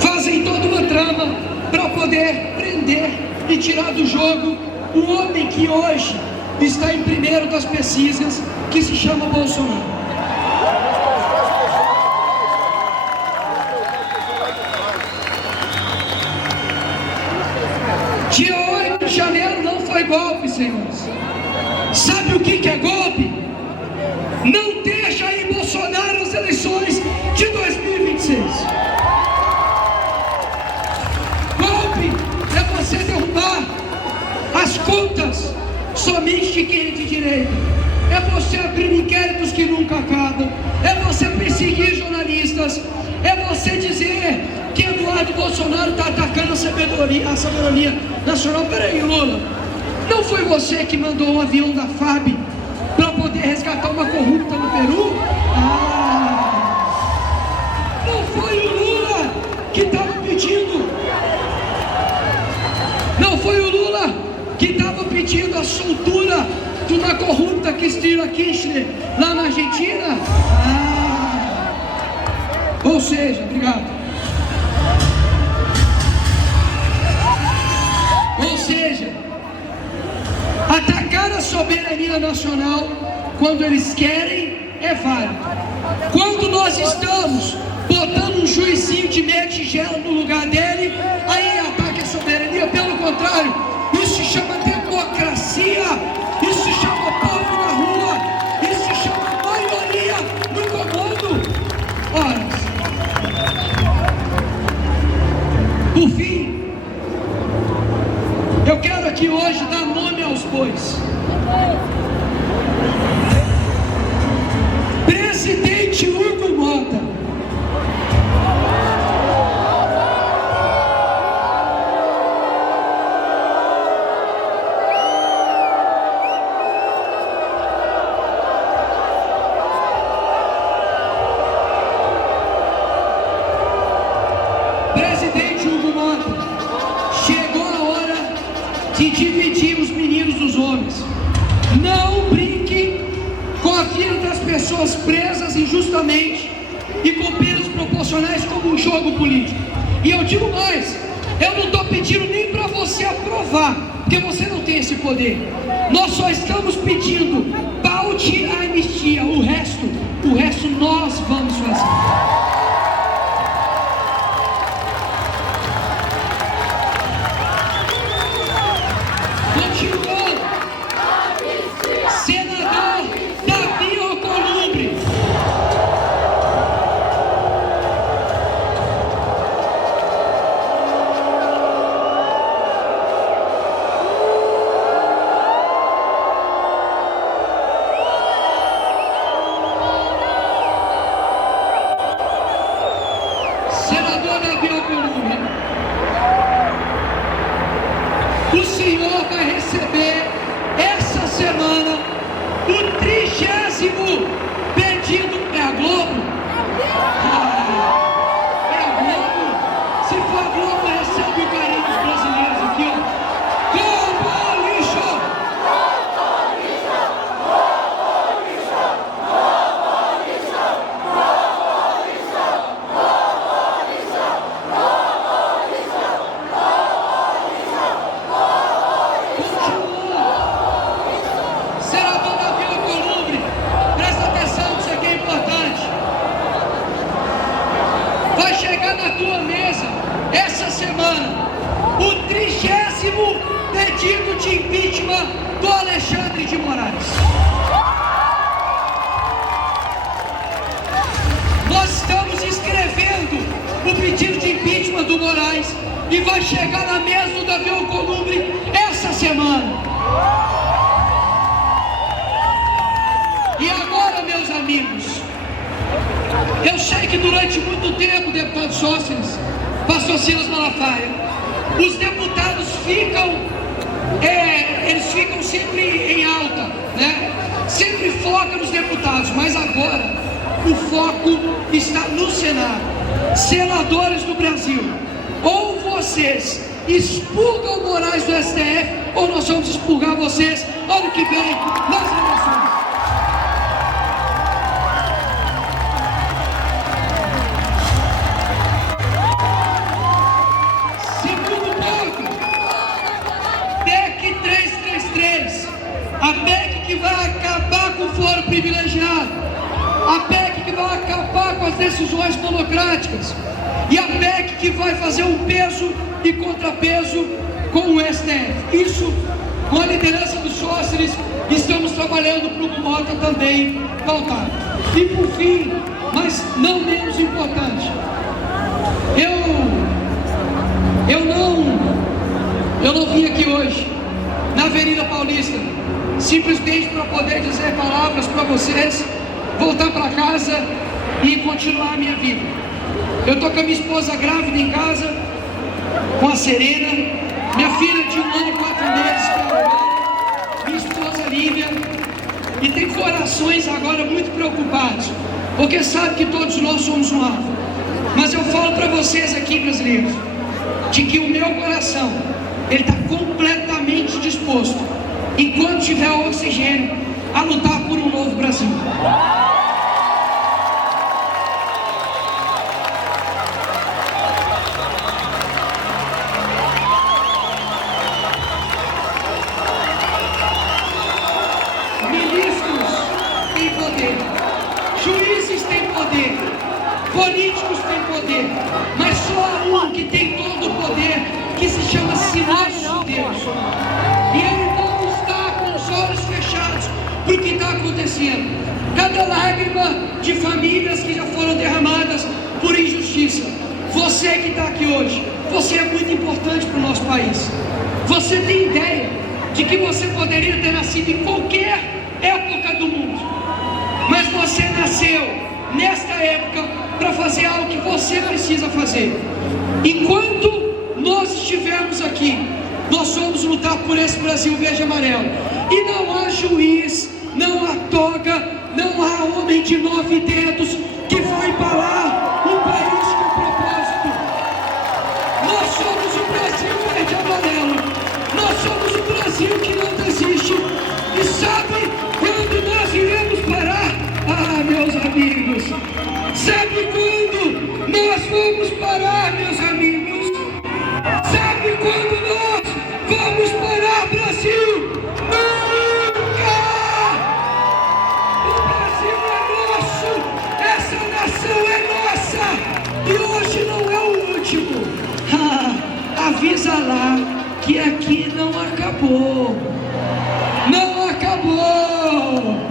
fazem toda uma trama para poder prender e tirar do jogo o homem que hoje está em primeiro das pesquisas, que se chama Bolsonaro. Dia 8 de janeiro não foi golpe, senhores. Sabe o que é golpe? Não ter Jair Bolsonaro nas eleições de 2026. Golpe é você derrubar as contas somente de quem é de direita. É você abrir inquéritos que nunca acabam. É você perseguir jornalistas. É você dizer que Eduardo Bolsonaro está atacando a soberania nacional. Peraí, Lula, não foi você que mandou um avião da FAB para poder resgatar uma corrupta no Peru? Não foi o Lula que estava pedindo? Não foi o Lula que estava pedindo a soltura de uma corrupta Cristina Kirchner lá na Argentina? Ou seja, obrigado. Ou seja, atacar a soberania nacional quando eles querem é válido. Quando nós estamos botando um juizinho de meia tigela no lugar dele, aí ataque a soberania. Pelo contrário, isso se chama democracia, isso se chama povo na rua, isso se chama maioria no comando. Ora, Presidente Hugo Mota. Presidente Hugo Mota, chegou a hora de dividir os meninos dos homens. Não brinque com a vida das pessoas presas injustamente e com penas proporcionais como um jogo político. E eu digo mais, eu não estou pedindo nem para você aprovar, porque você não tem esse poder. Nós só estamos pedindo paute a anistia, o resto nós vamos fazer. Senador Davi Alcolumbre. Senador Davi Alcolumbre, o senhor vai receber essa semana o 30º pedido. É a Globo? É a Globo? Se for a Globo, recebe o carinho dos brasileiros aqui, ó. Globo lixo! Senador Davi Alcolumbre, presta atenção, isso aqui é importante. Vai chegar na tua mesa essa semana o 30º pedido de impeachment do Alexandre de Moraes. Nós estamos escrevendo o pedido de impeachment do Moraes e vai chegar na mesa do Davi Alcolumbre essa semana. E agora, meus amigos, eu sei que durante muito tempo, deputado Sóstenes, pastor Silas Malafaia, os deputados eles ficam sempre em alta, né? Sempre foca nos deputados, mas agora o foco está no Senado. Senadores do Brasil, ou vocês expurgam o Moraes do STF, ou nós vamos expurgar vocês ano que vem nas eleições. A PEC que vai acabar com o foro privilegiado, a PEC que vai acabar com as decisões monocráticas e a PEC que vai fazer um peso e contrapeso com o STF. Isso, com a liderança do Sóstenes, estamos trabalhando para o Hugo Mota também pautar. E por fim, mas não menos importante, eu não vim aqui hoje na Avenida Paulista simplesmente para poder dizer palavras para vocês, voltar para casa e continuar a minha vida. Eu estou com a minha esposa grávida em casa, com a Serena, minha filha de 1 ano e 4 meses, que é a Luana, minha esposa Lívia, e tem corações agora muito preocupados, porque sabe que todos nós somos um alvo. Mas eu falo para vocês aqui, brasileiros, de que o meu coração, ele está completamente disposto, enquanto tiver oxigênio, a lutar por um novo Brasil. Ministros têm poder, juízes têm poder, políticos têm poder, mas só há um que tem todo o poder, que se chama nosso Deus. E ele não está com os olhos fechados para o que está acontecendo. Cada lágrima de famílias que já foram derramadas por injustiça. Você que está aqui hoje, você é muito importante para o nosso país. Você tem ideia de que você poderia ter nascido em qualquer época do mundo, mas você nasceu nesta época, para fazer algo que você precisa fazer. Enquanto nós estivermos aqui, nós vamos lutar por esse Brasil verde e amarelo. E não há juiz, não há toga, não há homem de 9 dedos que vai embalar um país com propósito. Nós somos o Brasil verde e amarelo. Nós somos o Brasil que não desiste. E sabe quando nós iremos parar? Ah, meus amigos, sabe quando nós vamos parar, meus amigos? Sabe quando nós vamos parar, Brasil? Nunca! O Brasil é nosso, essa nação é nossa, e hoje não é o último. Avisa lá que aqui não acabou. Não acabou.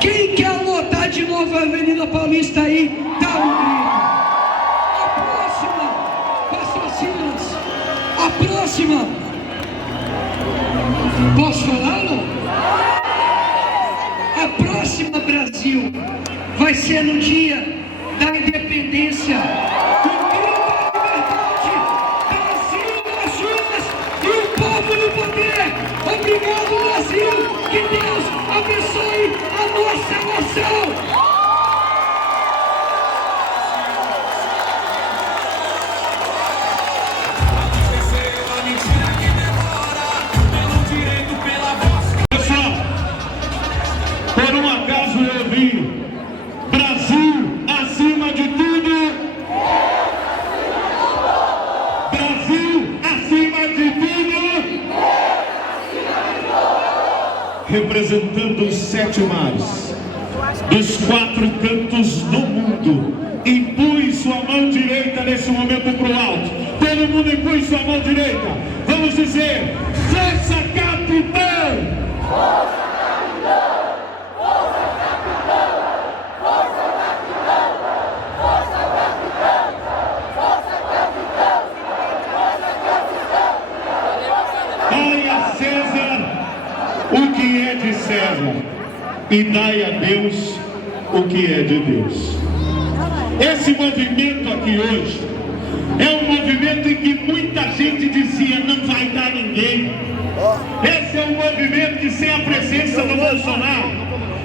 Quem quer lotar de novo a Avenida Paulista aí, dá um grito. A próxima, Pastor Silas, a próxima. Posso falar ou não? A próxima, Brasil, vai ser no dia da independência. O grito da liberdade, Brasil nas ruas e o povo no poder. Obrigado, Brasil. Que Deus abençoe a nossa nação. Pessoal, por um acaso eu ouvi Brasil acima de tudo. Brasil acima de tudo. Representando os 7 mares, dos 4 cantos do mundo, impõe sua mão direita nesse momento para o alto. Todo mundo impõe sua mão direita. Vamos dizer: força, capitão! Força, capitão! Força, capitão! Força, capitão! Força, capitão! Força, capitão! Força, capitão! Dai a César o que é de César e dai a Deus o que é de Deus. Esse movimento aqui hoje é um movimento em que muita gente dizia: não vai dar ninguém. Esse é um movimento que, sem a presença do Bolsonaro,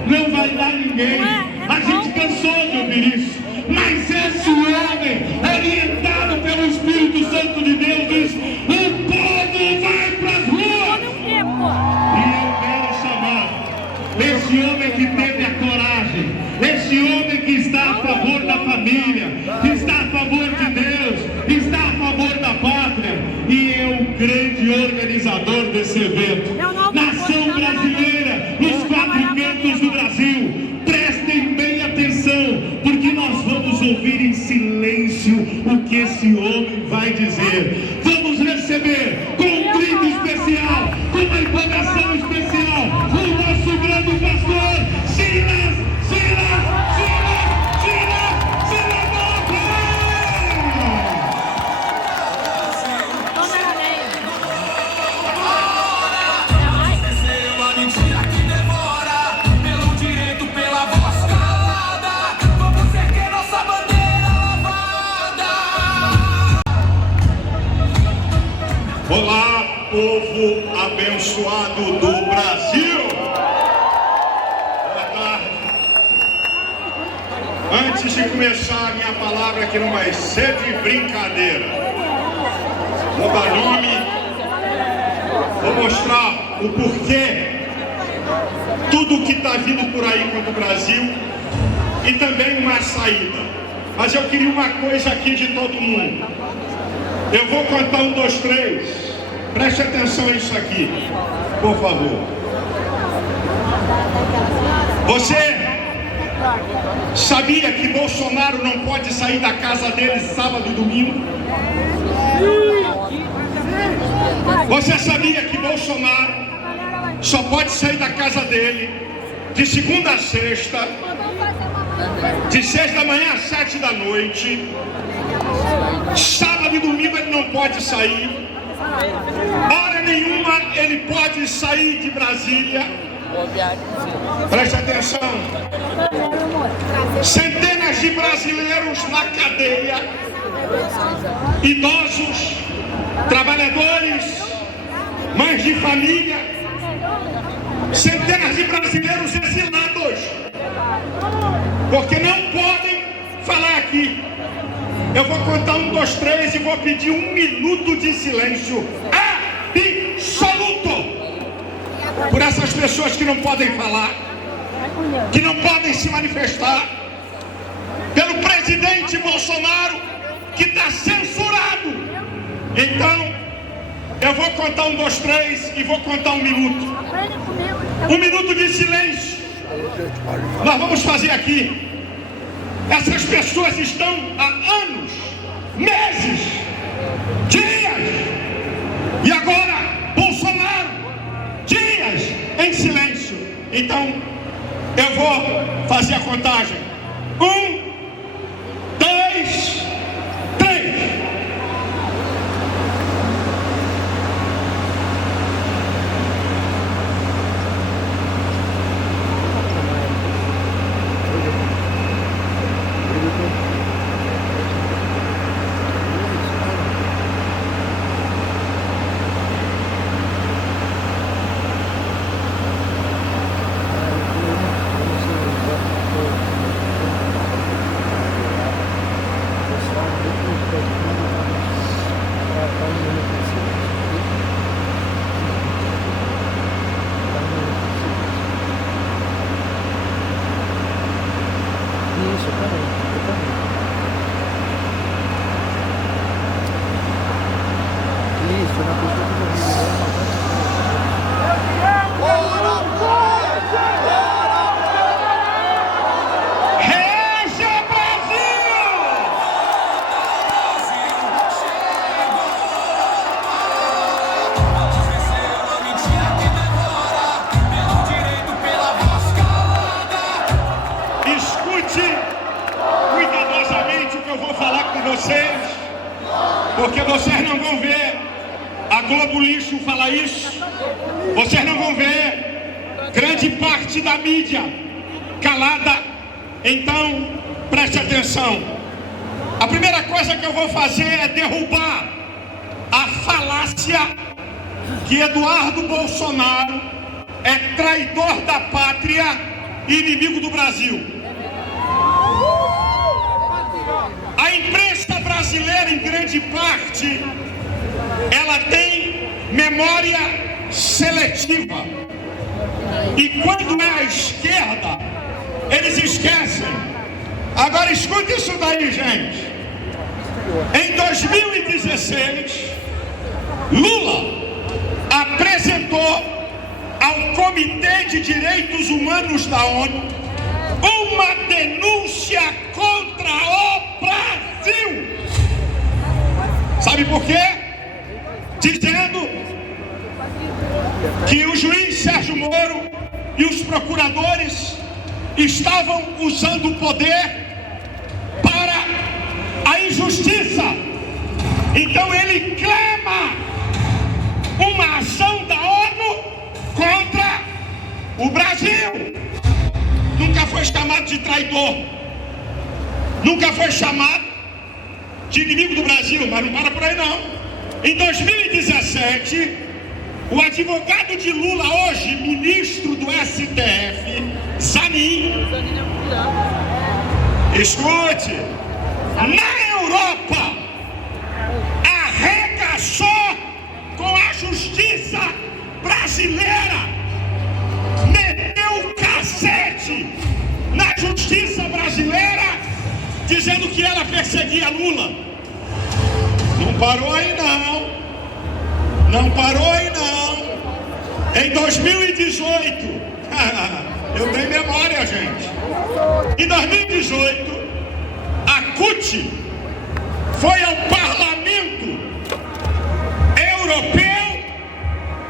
não vai dar ninguém. A gente cansou de ouvir isso. Mas esse homem, orientado pelo Espírito Santo de Deus, diz: o povo vai para as ruas. E eu quero chamar esse homem que teve a coragem, esse homem que está a favor da família, que está a favor de Deus, está a favor da pátria, e é o grande organizador desse evento. Nação brasileira, nos 4 cantos do Brasil, prestem bem atenção, porque nós vamos ouvir em silêncio o que esse homem vai dizer. Vamos receber com um brinde especial, com uma empolgação especial, o nosso grande pastor Silas Olá, povo abençoado do Brasil. Boa tarde. Antes de começar a minha palavra, que não vai ser de brincadeira, vou dar nome, vou mostrar o porquê, tudo que está vindo por aí contra o Brasil, e também uma saída. Mas eu queria uma coisa aqui de todo mundo. Eu vou contar 1, 2, 3. Preste atenção a isso aqui, por favor. Você sabia que Bolsonaro não pode sair da casa dele sábado e domingo? Você sabia que Bolsonaro só pode sair da casa dele de segunda a sexta, de 6 da manhã às 7 da noite? Sábado e domingo ele não pode sair. Hora nenhuma ele pode sair de Brasília. Preste atenção. Centenas centenas de brasileiros na cadeia, idosos, trabalhadores, mães de família, centenas de brasileiros exilados, porque não podem falar aqui. Eu vou contar 1, 2, 3 e vou pedir 1 minuto de silêncio absoluto por essas pessoas que não podem falar, que não podem se manifestar, pelo presidente Bolsonaro que está censurado. Então, eu vou contar 1, 2, 3 e vou contar 1 minuto. 1 minuto de silêncio. Nós vamos fazer aqui. Essas pessoas estão há anos, meses, dias, e agora Bolsonaro, dias em silêncio. Então, eu vou fazer a contagem. 1, 2, 3. Porque vocês não vão ver a Globo Lixo falar isso, vocês não vão ver grande parte da mídia calada. Então, preste atenção. A primeira coisa que eu vou fazer é derrubar a falácia que Eduardo Bolsonaro é traidor da pátria e inimigo do Brasil. A imprensa brasileira, em grande parte, ela tem memória seletiva. E quando é a esquerda, eles esquecem. Agora escuta isso daí, gente. Em 2016, Lula apresentou ao Comitê de Direitos Humanos da ONU uma denúncia contra o Brasil. Sabe por quê? Dizendo que o juiz Sérgio Moro e os procuradores estavam usando o poder para a injustiça. Então ele clama uma ação da ONU contra o Brasil. Nunca foi chamado de traidor, nunca foi chamado de inimigo do Brasil, mas não para por aí não. Em 2017, o advogado de Lula, hoje ministro do STF, Zanin, escute, na Europa, arregaçou com a justiça brasileira, meteu o cacete na justiça brasileira, dizendo que ela perseguia Lula. Não parou aí não, não parou aí não. Em 2018, eu tenho memória, gente. Em 2018, a CUT foi ao Parlamento Europeu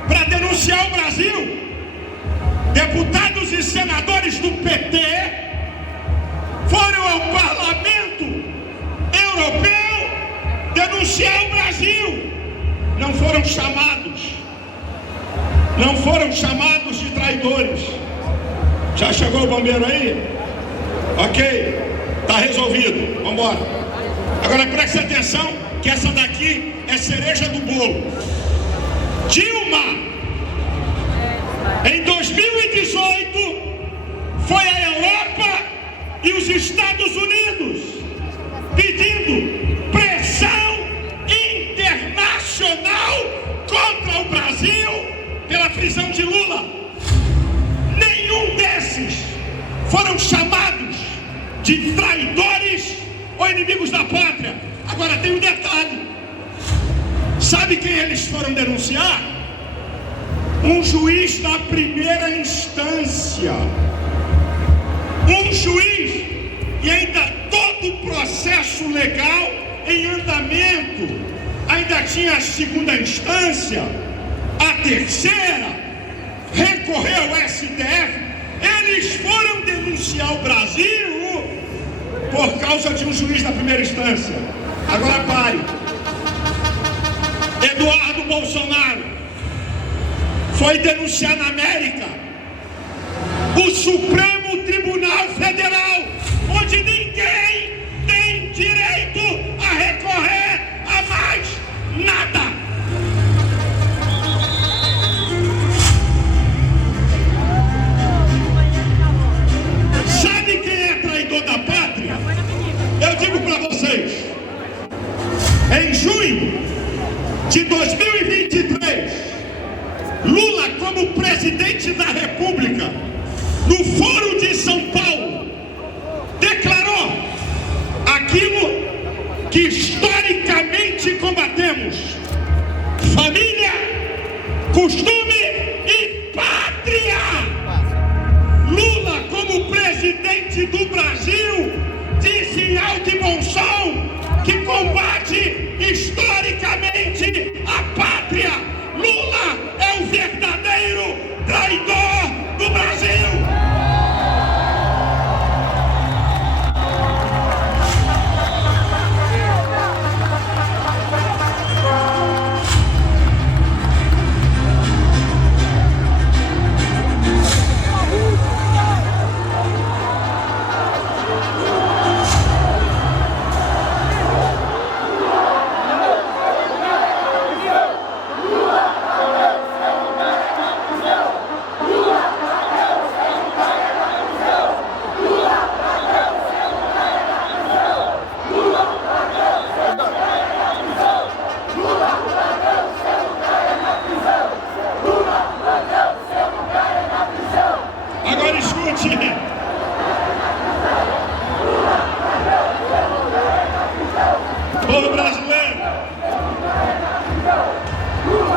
para denunciar o Brasil. Deputados e senadores do PT foram ao Parlamento Europeu denunciar o Brasil. Não foram chamados. Não foram chamados de traidores. Já chegou o bombeiro aí? Ok. Tá Tá resolvido. Vamos embora. Agora preste atenção que essa daqui é cereja do bolo. Dilma, em 2018, foi à Europa e os Estados Unidos pedindo pressão internacional contra o Brasil pela prisão de Lula. Nenhum desses foram chamados de traidores ou inimigos da pátria. Agora tem um detalhe. Sabe quem eles foram denunciar? Um juiz da primeira instância. Um juiz e ainda todo o processo legal em andamento. Ainda tinha a segunda instância, a terceira, recorreu ao STF. Eles foram denunciar o Brasil por causa de um juiz da primeira instância. Agora pare. Eduardo Bolsonaro foi denunciar na América o Supremo Tribunal Federal, onde ninguém tem direito a recorrer a mais nada. Sabe quem é traidor da pátria? Eu digo para vocês, em junho de 2023, Lula, como presidente da República, no Fórum de São Paulo, declarou aquilo que historicamente combatemos: família, costume e pátria. Lula, como presidente do Brasil, disse em alto e bom som que combate historicamente a pátria. Lula é o verdadeiro traidor do Brasil. Agora escute. Povo brasileiro,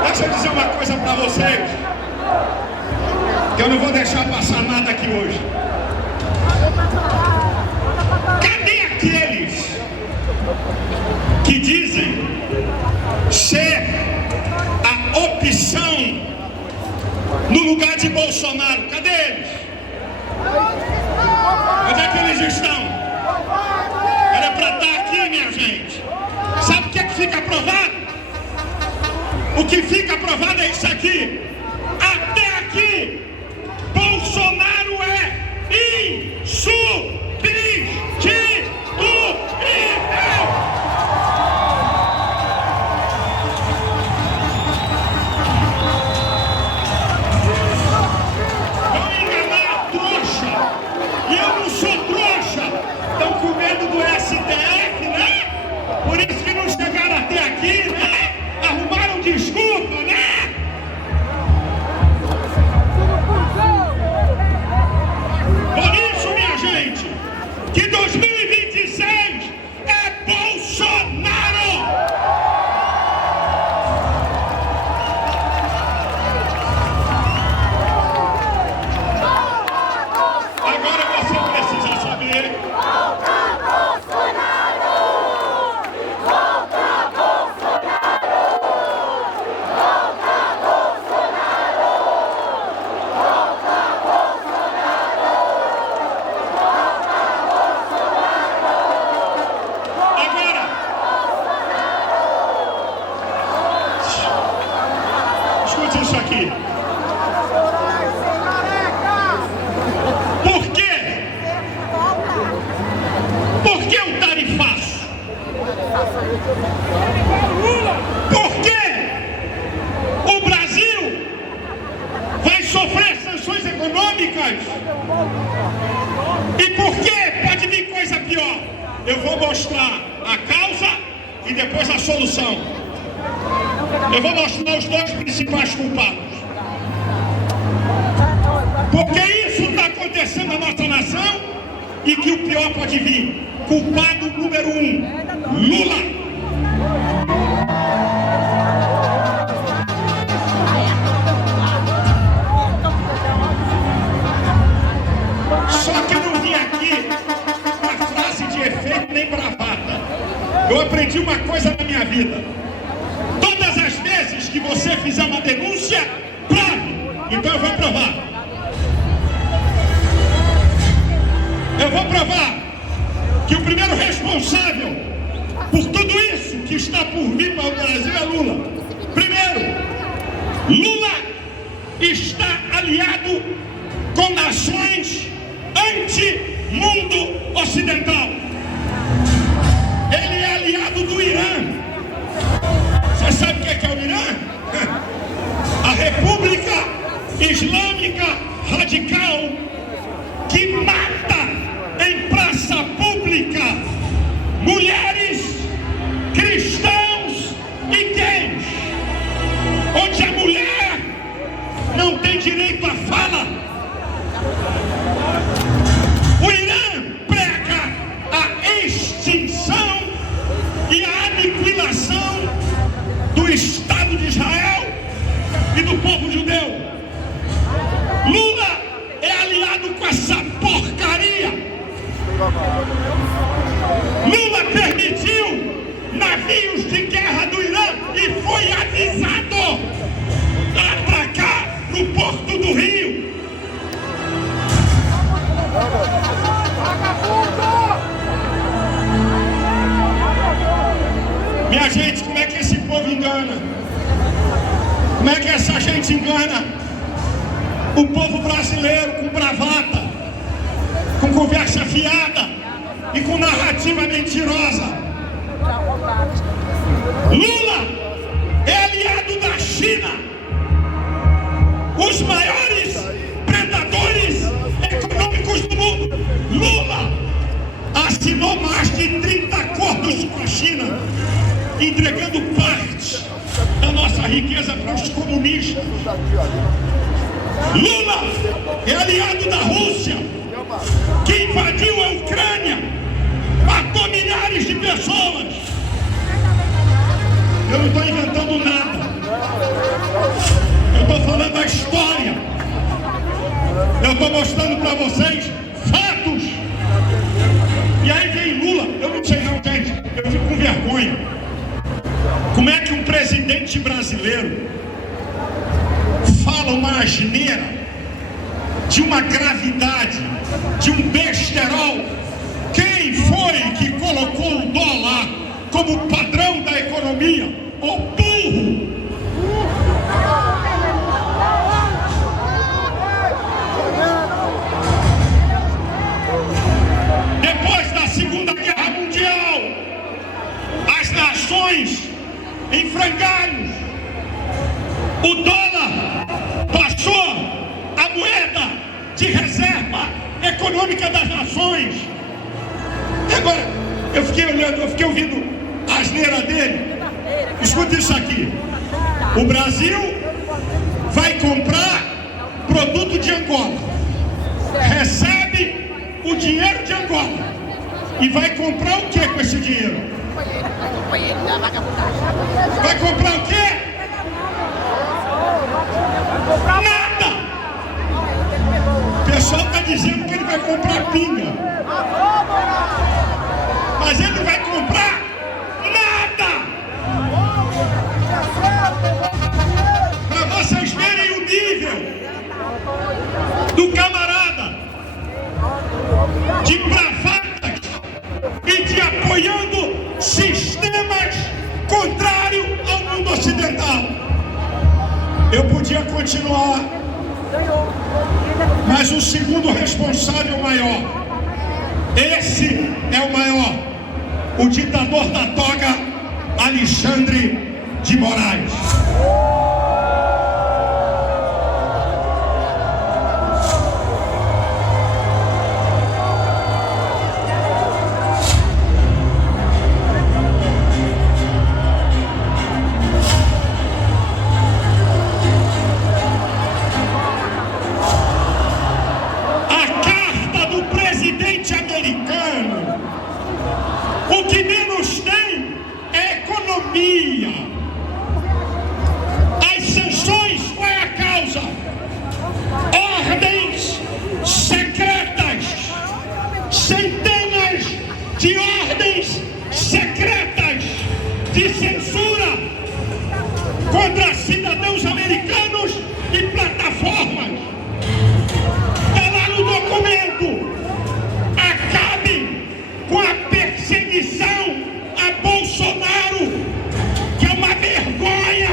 deixa eu dizer uma coisa para vocês, que eu não vou deixar passar nada aqui hoje. Cadê aqueles que dizem ser a opção no lugar de Bolsonaro? Cadê eles? Onde é que eles estão? Era para estar aqui, minha gente. Sabe o que é que fica aprovado? O que fica aprovado é isso aqui. Até aqui, Bolsonaro é insubstituível. Desculpa! Por que o tarifaço? Por que o Brasil vai sofrer sanções econômicas? E por que pode vir coisa pior? Eu vou mostrar a causa e depois a solução. Eu vou mostrar os dois principais culpados. Porque isso está acontecendo na nossa nação e que o pior pode vir. Culpado número 1, Lula. Só que eu não vim aqui com frase de efeito nem bravata. Eu aprendi uma coisa na minha vida. Todas as vezes que você fizer uma denúncia, prove. Então eu vou provar. Eu vou provar que o primeiro responsável por tudo isso que está por vir para o Brasil é Lula. Primeiro, Lula está aliado com nações anti-mundo ocidental. Ele é aliado do Irã. Você sabe o que é o Irã? A República Islâmica Radical que mata em praça pública mulheres, cristãos e gays, onde a mulher não tem direito à fala. O Irã prega a extinção e a aniquilação do Estado de Israel e do povo judeu. Lula é aliado com essa porcaria. Lula permitiu navios de guerra do Irã e foi avisado a atracar no porto do Rio. Minha gente, como é que esse povo engana? Como é que essa gente engana o povo brasileiro com bravata, com conversa fiada e com narrativa mentirosa? Lula é aliado da China, os maiores predadores econômicos do mundo. Lula assinou mais de 30 acordos com a China, entregando parte da nossa riqueza para os comunistas. Lula é aliado da Rússia, que invadiu a Ucrânia, matou milhares de pessoas. Eu não estou inventando nada. Eu estou falando a história. Eu estou mostrando para vocês fatos. E aí vem Lula. Eu não sei não, gente. Eu fico com vergonha. Como é que um presidente brasileiro fala uma asneira de uma gravidade, de um besterol? Quem foi que colocou o dólar como padrão da economia? O burro! Depois da Segunda Guerra Mundial, as nações em frangalhos, o dólar passou a moeda de reserva econômica das nações. Agora, eu fiquei olhando, eu fiquei ouvindo a asneira dele. Escuta isso aqui. O Brasil vai comprar produto de Angola, recebe o dinheiro de Angola e vai comprar o que com esse dinheiro? Vai comprar o quê? Nada! O pessoal está dizendo que ele vai comprar pinga, mas ele não vai comprar nada! Para vocês verem o nível do camarada, de bravatas e de apoiando sistemas contrários ao mundo ocidental. Eu podia continuar, mas o segundo responsável maior Esse é o maior, o ditador da toga, Alexandre de Moraes. O que menos tem é economia. As sanções, qual é a causa? Ordens secretas, centenas de ordens secretas de censura contra cidadãos americanos e plataformas. Está lá no documento. Acabe com a perseguição a Bolsonaro, que é uma vergonha,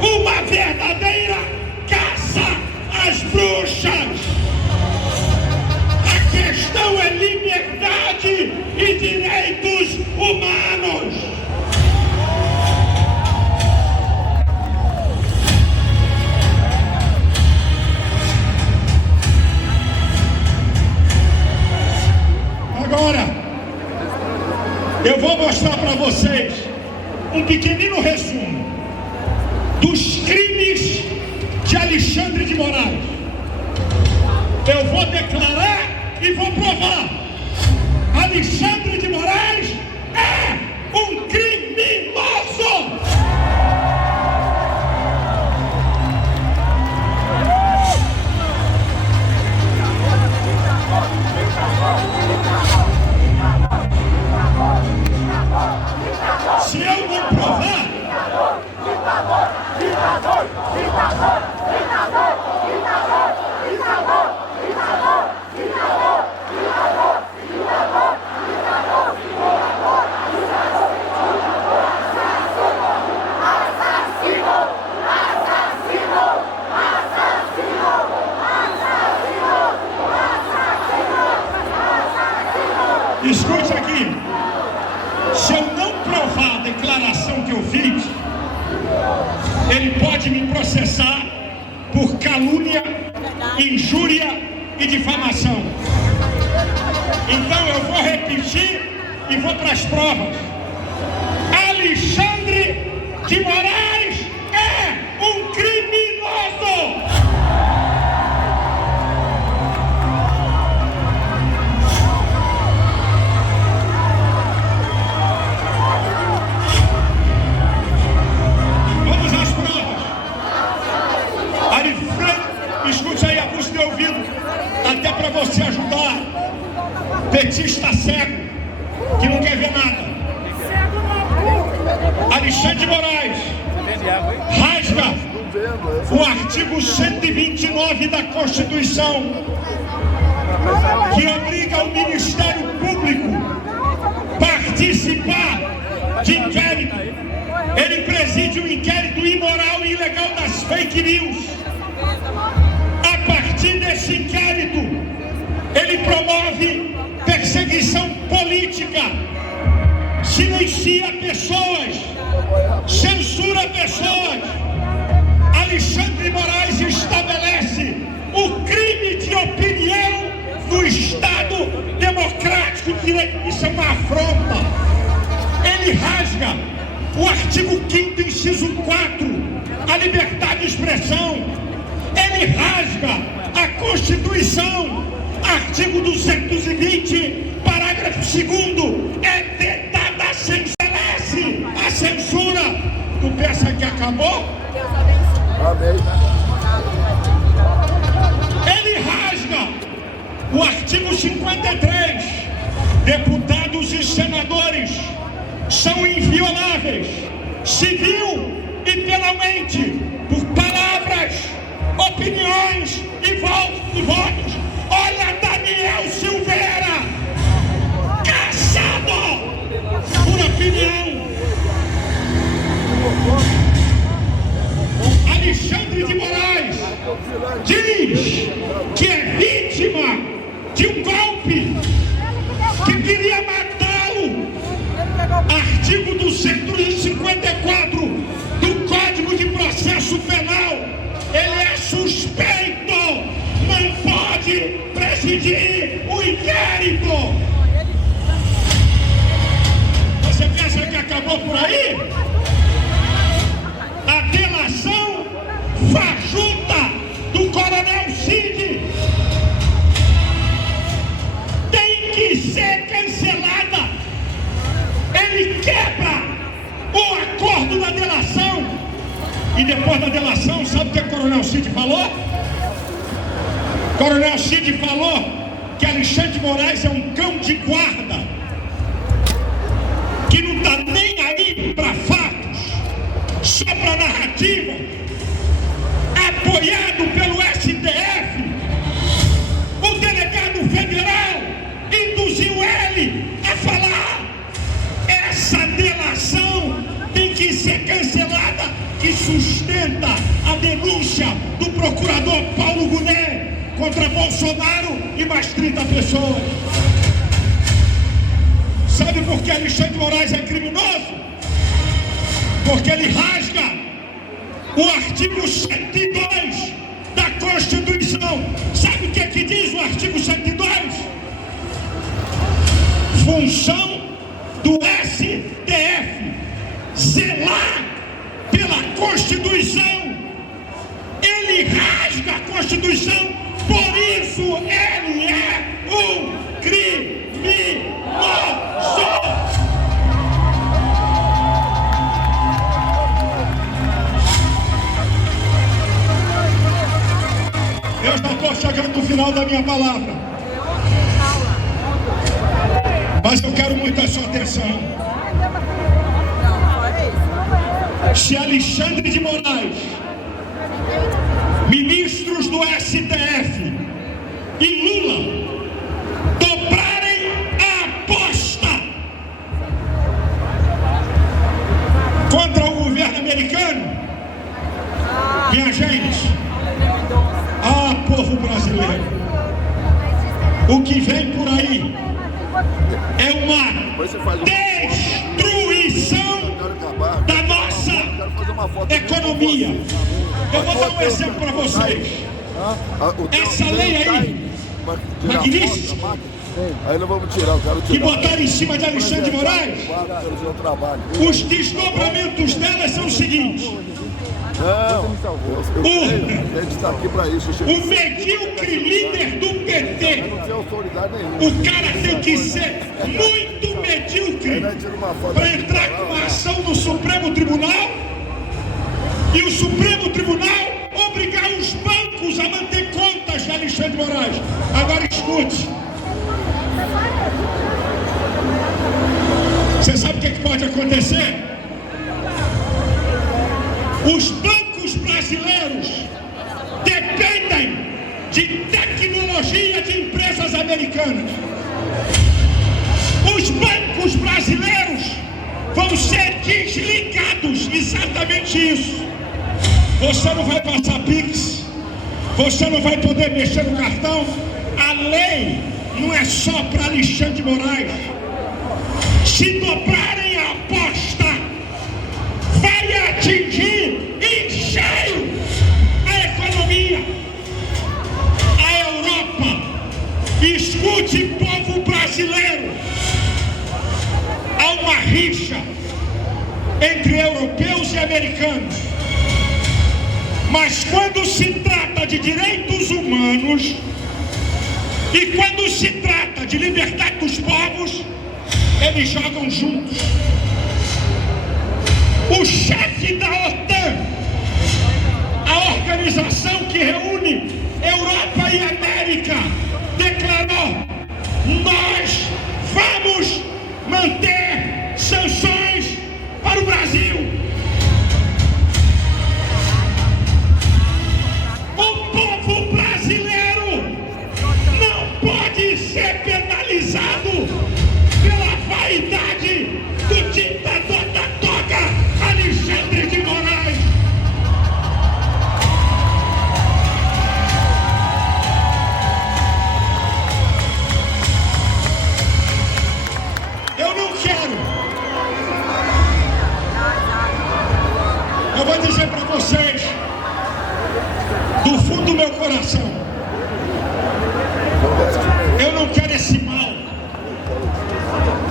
uma verdadeira caça às bruxas. A questão é liberdade e direitos humanos. Agora, eu vou mostrar para vocês um pequenino resumo dos crimes de Alexandre de Moraes. Eu vou declarar e vou provar. Alexandre de Moraes é um criminoso! Se eu não provar, escute aqui. Se eu não provar a declaração que eu fiz, ele pode me processar por calúnia, injúria e difamação. Então eu vou repetir e vou para as provas. Alexandre de Moraes é um criminoso! Escute aí, abuso de ouvido, até para você ajudar. Petista cego, que não quer ver nada. Alexandre de Moraes rasga o artigo 129 da Constituição, que obriga o Ministério Público a participar de inquérito. Ele preside um inquérito imoral e ilegal das fake news. A partir desse inquérito, ele promove perseguição política, silencia pessoas, censura pessoas. Alexandre de Moraes estabelece o crime de opinião no Estado democrático, que isso é uma afronta. Ele rasga o artigo 5º, inciso 4, a liberdade de expressão. Ele rasga a Constituição, artigo 220, parágrafo 2º, é vedada a censura. Tu pensa que acabou? Ele rasga o artigo 53, deputados e senadores são invioláveis, civil e penalmente, por palavras, opiniões e votos. Olha Daniel Silveira, caçado por opinião. Alexandre de Moraes diz que é vítima de um golpe 154 do Código de Processo Penal. Ele é suspeito, não pode presidir o inquérito. Você pensa que acabou por aí? A delação fajuta do Coronel Cid tem que ser cancelada. Ele quebra o acordo da delação. E depois da delação, sabe o que o Coronel Cid falou? Coronel Cid falou que Alexandre de Moraes é um cão de guarda, que não está nem aí para fatos, só para narrativa, apoiado pelo STF. O delegado federal induziu ele a falar: essa delação tem que ser cancelada, que sustenta a denúncia do procurador Paulo Gonet contra Bolsonaro e mais 30 pessoas. Sabe por que Alexandre de Moraes é criminoso? Porque ele rasga o artigo 102 da Constituição. Sabe o que diz o artigo 102? Função do STF zelar pela Constituição. Ele rasga a Constituição, por isso ele é um criminoso. Eu já estou chegando no final da minha palavra, mas eu quero muito a sua atenção. Se Alexandre de Moraes, ministros do STF e Lula dobrarem a aposta contra o governo americano, minha gente, povo brasileiro, o que vem por aí é uma destruição da nossa economia. Eu vou dar um exemplo para vocês. Essa lei aí, magnífica, que botaram em cima de Alexandre de Moraes, os desdobramentos dela são os seguintes. O medíocre líder do PT, o cara tem que ser muito medíocre para entrar com uma ação no Supremo Tribunal e o Supremo Tribunal obrigar os bancos a manter contas de Alexandre de Moraes. Agora escute. Você sabe o que pode acontecer? Os bancos brasileiros dependem de tecnologia de empresas americanas. Os bancos brasileiros vão ser desligados. Exatamente isso. Você não vai passar Pix, você não vai poder mexer no cartão. A lei não é só para Alexandre de Moraes. Se dobrarem a aposta, vai atingir em cheio a economia. A Europa, escute, povo brasileiro, há uma rixa entre europeus e americanos. Mas quando se trata de direitos humanos e quando se trata de liberdade dos povos, eles jogam juntos. O chefe da OTAN, a organização que reúne Europa e América, declarou: nós vamos manter sanções para o Brasil. O povo brasileiro não pode ser penalizado pela vaidade do ditador da toga, Alexandre de Moraes.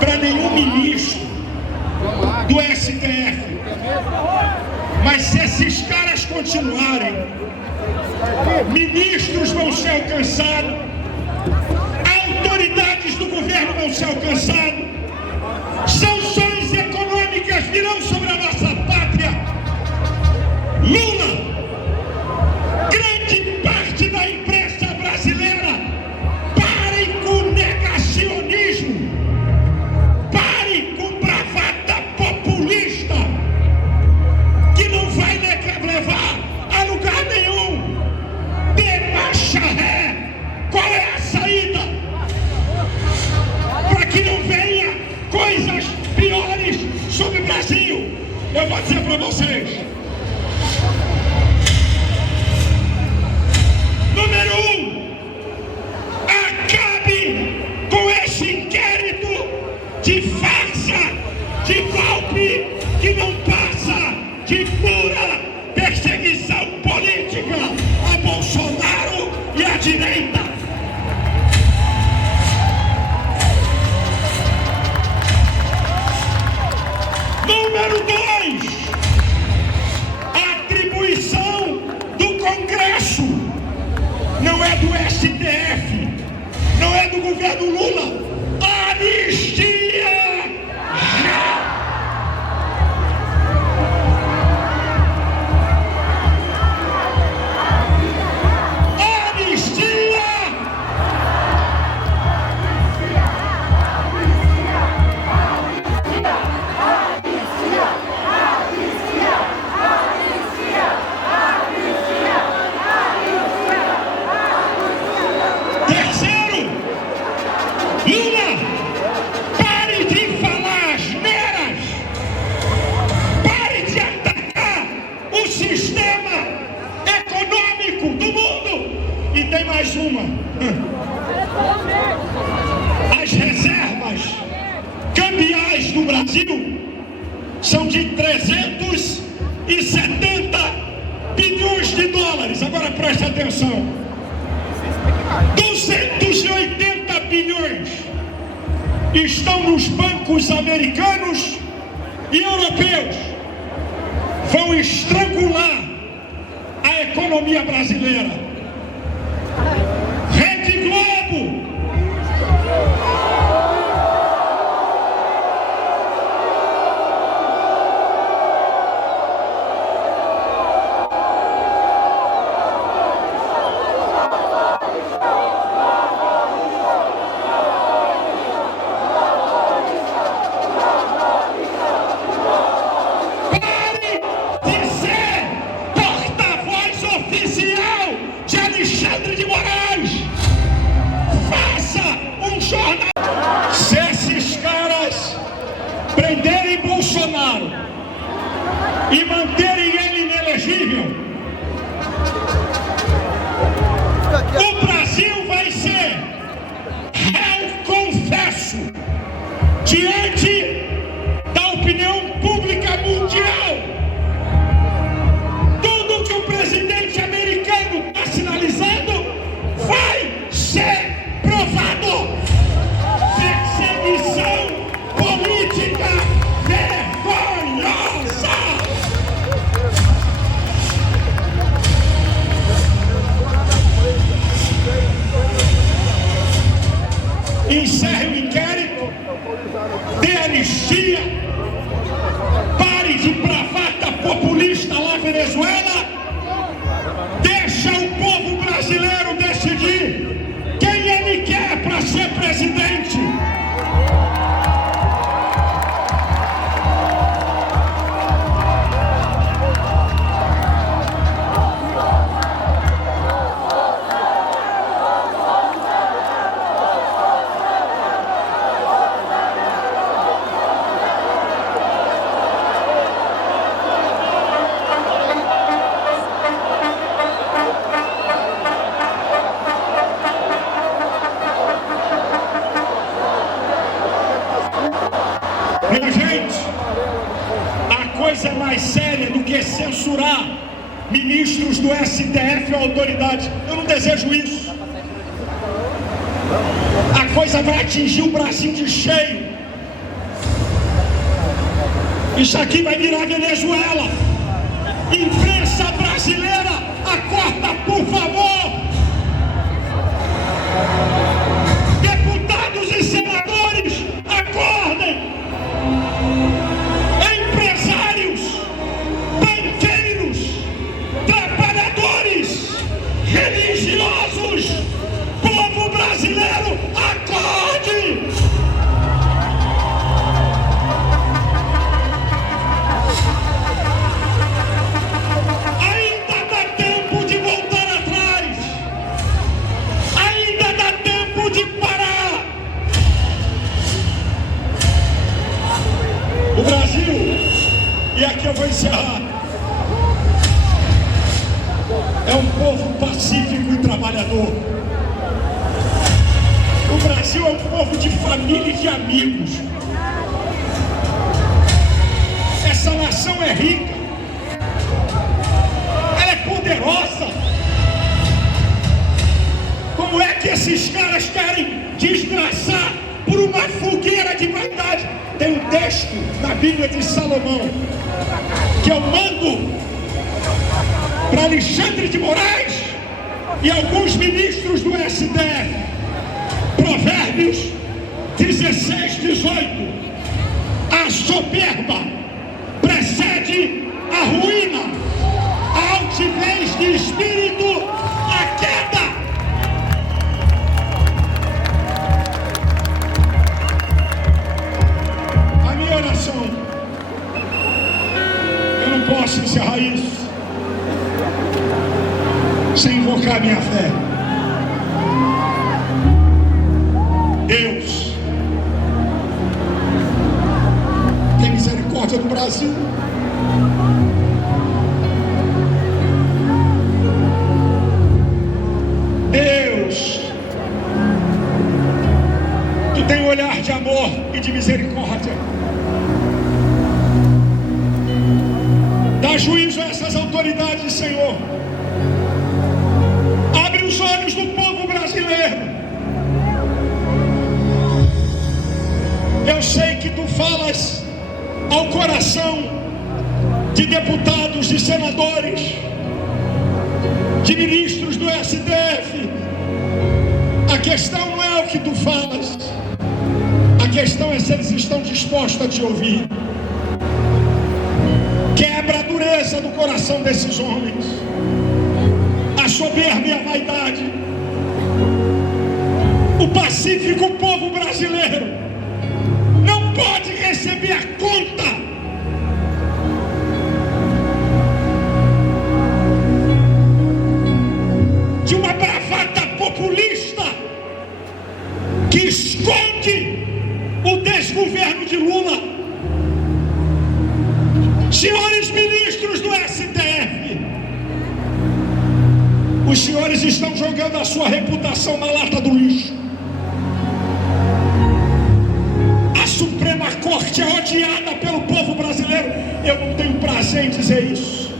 para nenhum ministro do STF. Mas se esses caras continuarem, ministros vão ser alcançados, autoridades do governo vão ser alcançadas, sanções econômicas virão sobre a nossa pátria. Lula, grande parte da imprensa brasileira, parem com o negacionismo, parem com bravata populista, que não vai levar a lugar nenhum. Dê marcha ré. Qual é a saída? Para que não venha coisas piores sobre o Brasil. Eu vou dizer para vocês. Número 1, acabe com esse inquérito de farsa, de golpe que não passa de pura perseguição política a Bolsonaro e à direita. Número 2, atribuição do Congresso, não é do STF, não é do governo Lula. Anistia já! Tem mais uma. As reservas cambiais do Brasil são de 370 bilhões de dólares. Agora preste atenção. 280 bilhões estão nos bancos americanos e europeus. Vão estrangular a economia brasileira. Rede Globo, pare de ser porta-voz oficial de Alexandre de Moraes. Faça um jornal. Se esses caras prenderem Bolsonaro e manterem ele inelegível, o Brasil vai ser réu confesso diante da opinião pública mundial. Tudo que o presidente americano está sinalizando vai ser provado. Perseguição política vergonhosa. Encerre o inquérito, dê anistia, pare de bravata populista lá na Venezuela, deixa o povo brasileiro decidir quem ele quer para ser presidente. Minha gente, a coisa é mais séria do que censurar ministros do STF ou autoridades. Eu não desejo isso. A coisa vai atingir o Brasil de cheio. Isso aqui vai virar Venezuela. Imprensa brasileira, acorda, por favor. Deputados e senadores, acordem. Empresários, banqueiros, trabalhadores, religiosos, povo brasileiro, acorde! Ainda dá tempo de voltar atrás, ainda dá tempo de parar. O Brasil, e aqui eu vou encerrar, é um povo pacífico e trabalhador. O Brasil é um povo de família e de amigos. Essa nação é rica, ela é poderosa. Como é que esses caras querem desgraçar por uma fogueira de vaidade? Tem um texto na Bíblia de Salomão que eu mando para Alexandre de Moraes e alguns ministros do STF. Provérbios 16, 18. A soberba precede a ruína, a altivez de espírito, a queda. A minha oração, eu não posso encerrar isso sem invocar minha fé. Deus, tem misericórdia do Brasil. Deus, tu tem um olhar de amor e de misericórdia. Dá juízo a essas autoridades, Senhor. Abre os olhos do povo brasileiro. Eu sei que tu falas ao coração de deputados, de senadores, de ministros do STF. A questão não é o que tu falas, a questão é se eles estão dispostos a te ouvir. Quebra a dureza do coração desses homens, a soberba e a vaidade. O pacífico povo brasileiro não pode receber a conta de uma bravata populista que esconde o desgoverno de Lula. Senhores ministros do STF, os senhores estão jogando a sua reputação na lata do lixo. A Suprema Corte é odiada pelo povo brasileiro. Eu não tenho prazer em dizer isso.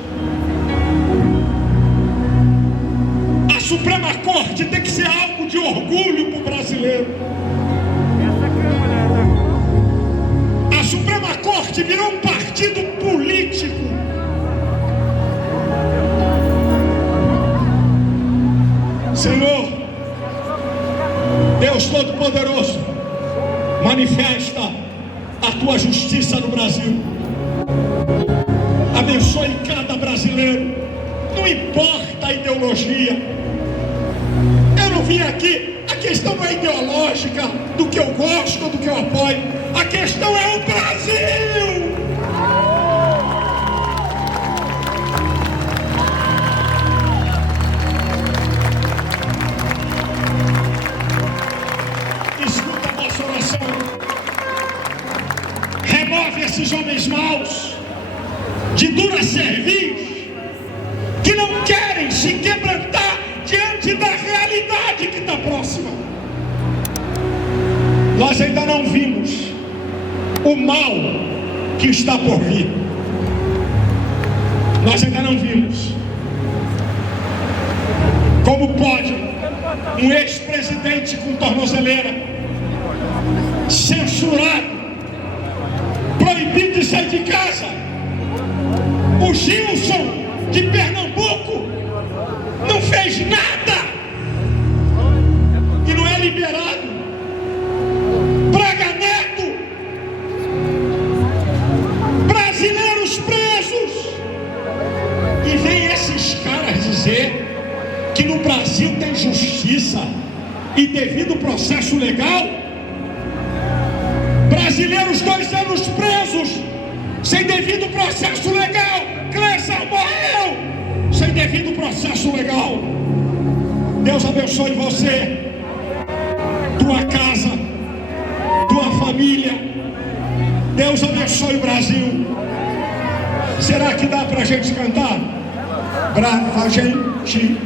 A Suprema Corte tem que ser algo de orgulho para o brasileiro. A Suprema Corte virou um partido político. Senhor, Deus Todo-Poderoso, manifesta a tua justiça no Brasil. Abençoe cada brasileiro, não importa a ideologia. Eu não vim aqui, a questão não é ideológica, do que eu gosto ou do que eu apoio. A questão é o Brasil. Escuta a nossa oração. Remove esses homens maus, de dura cerviz, que não querem se quebrantar diante da realidade que está próxima. Nós ainda não vimos o mal que está por vir. Nós ainda não vimos. Como pode um ex-presidente com tornozeleira, censurado, proibido de sair de casa. O Gilson de Pernambuco não fez nada e não é liberado. Braga Neto, brasileiros presos. E vem esses caras dizer que no Brasil tem justiça e devido processo legal. Brasileiros 2 anos presos sem devido processo legal. Cleison morreu sem devido processo legal. Deus abençoe você, tua casa, tua família. Deus abençoe o Brasil. Será que dá pra gente cantar? Brava gente.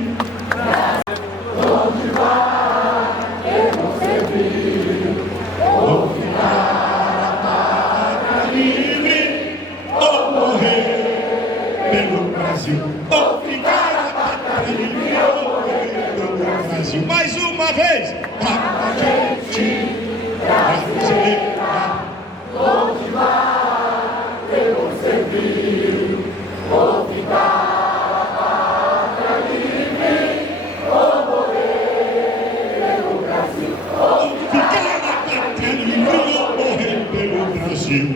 Ou ficar a pátria livre, ou morrer pelo Brasil. Mais uma vez, brava gente brasileira, motivar pelo servir, ou ficar a pátria livre, ou morrer pelo Brasil. Ou ficar a pátria livre, ou morrer pelo Brasil.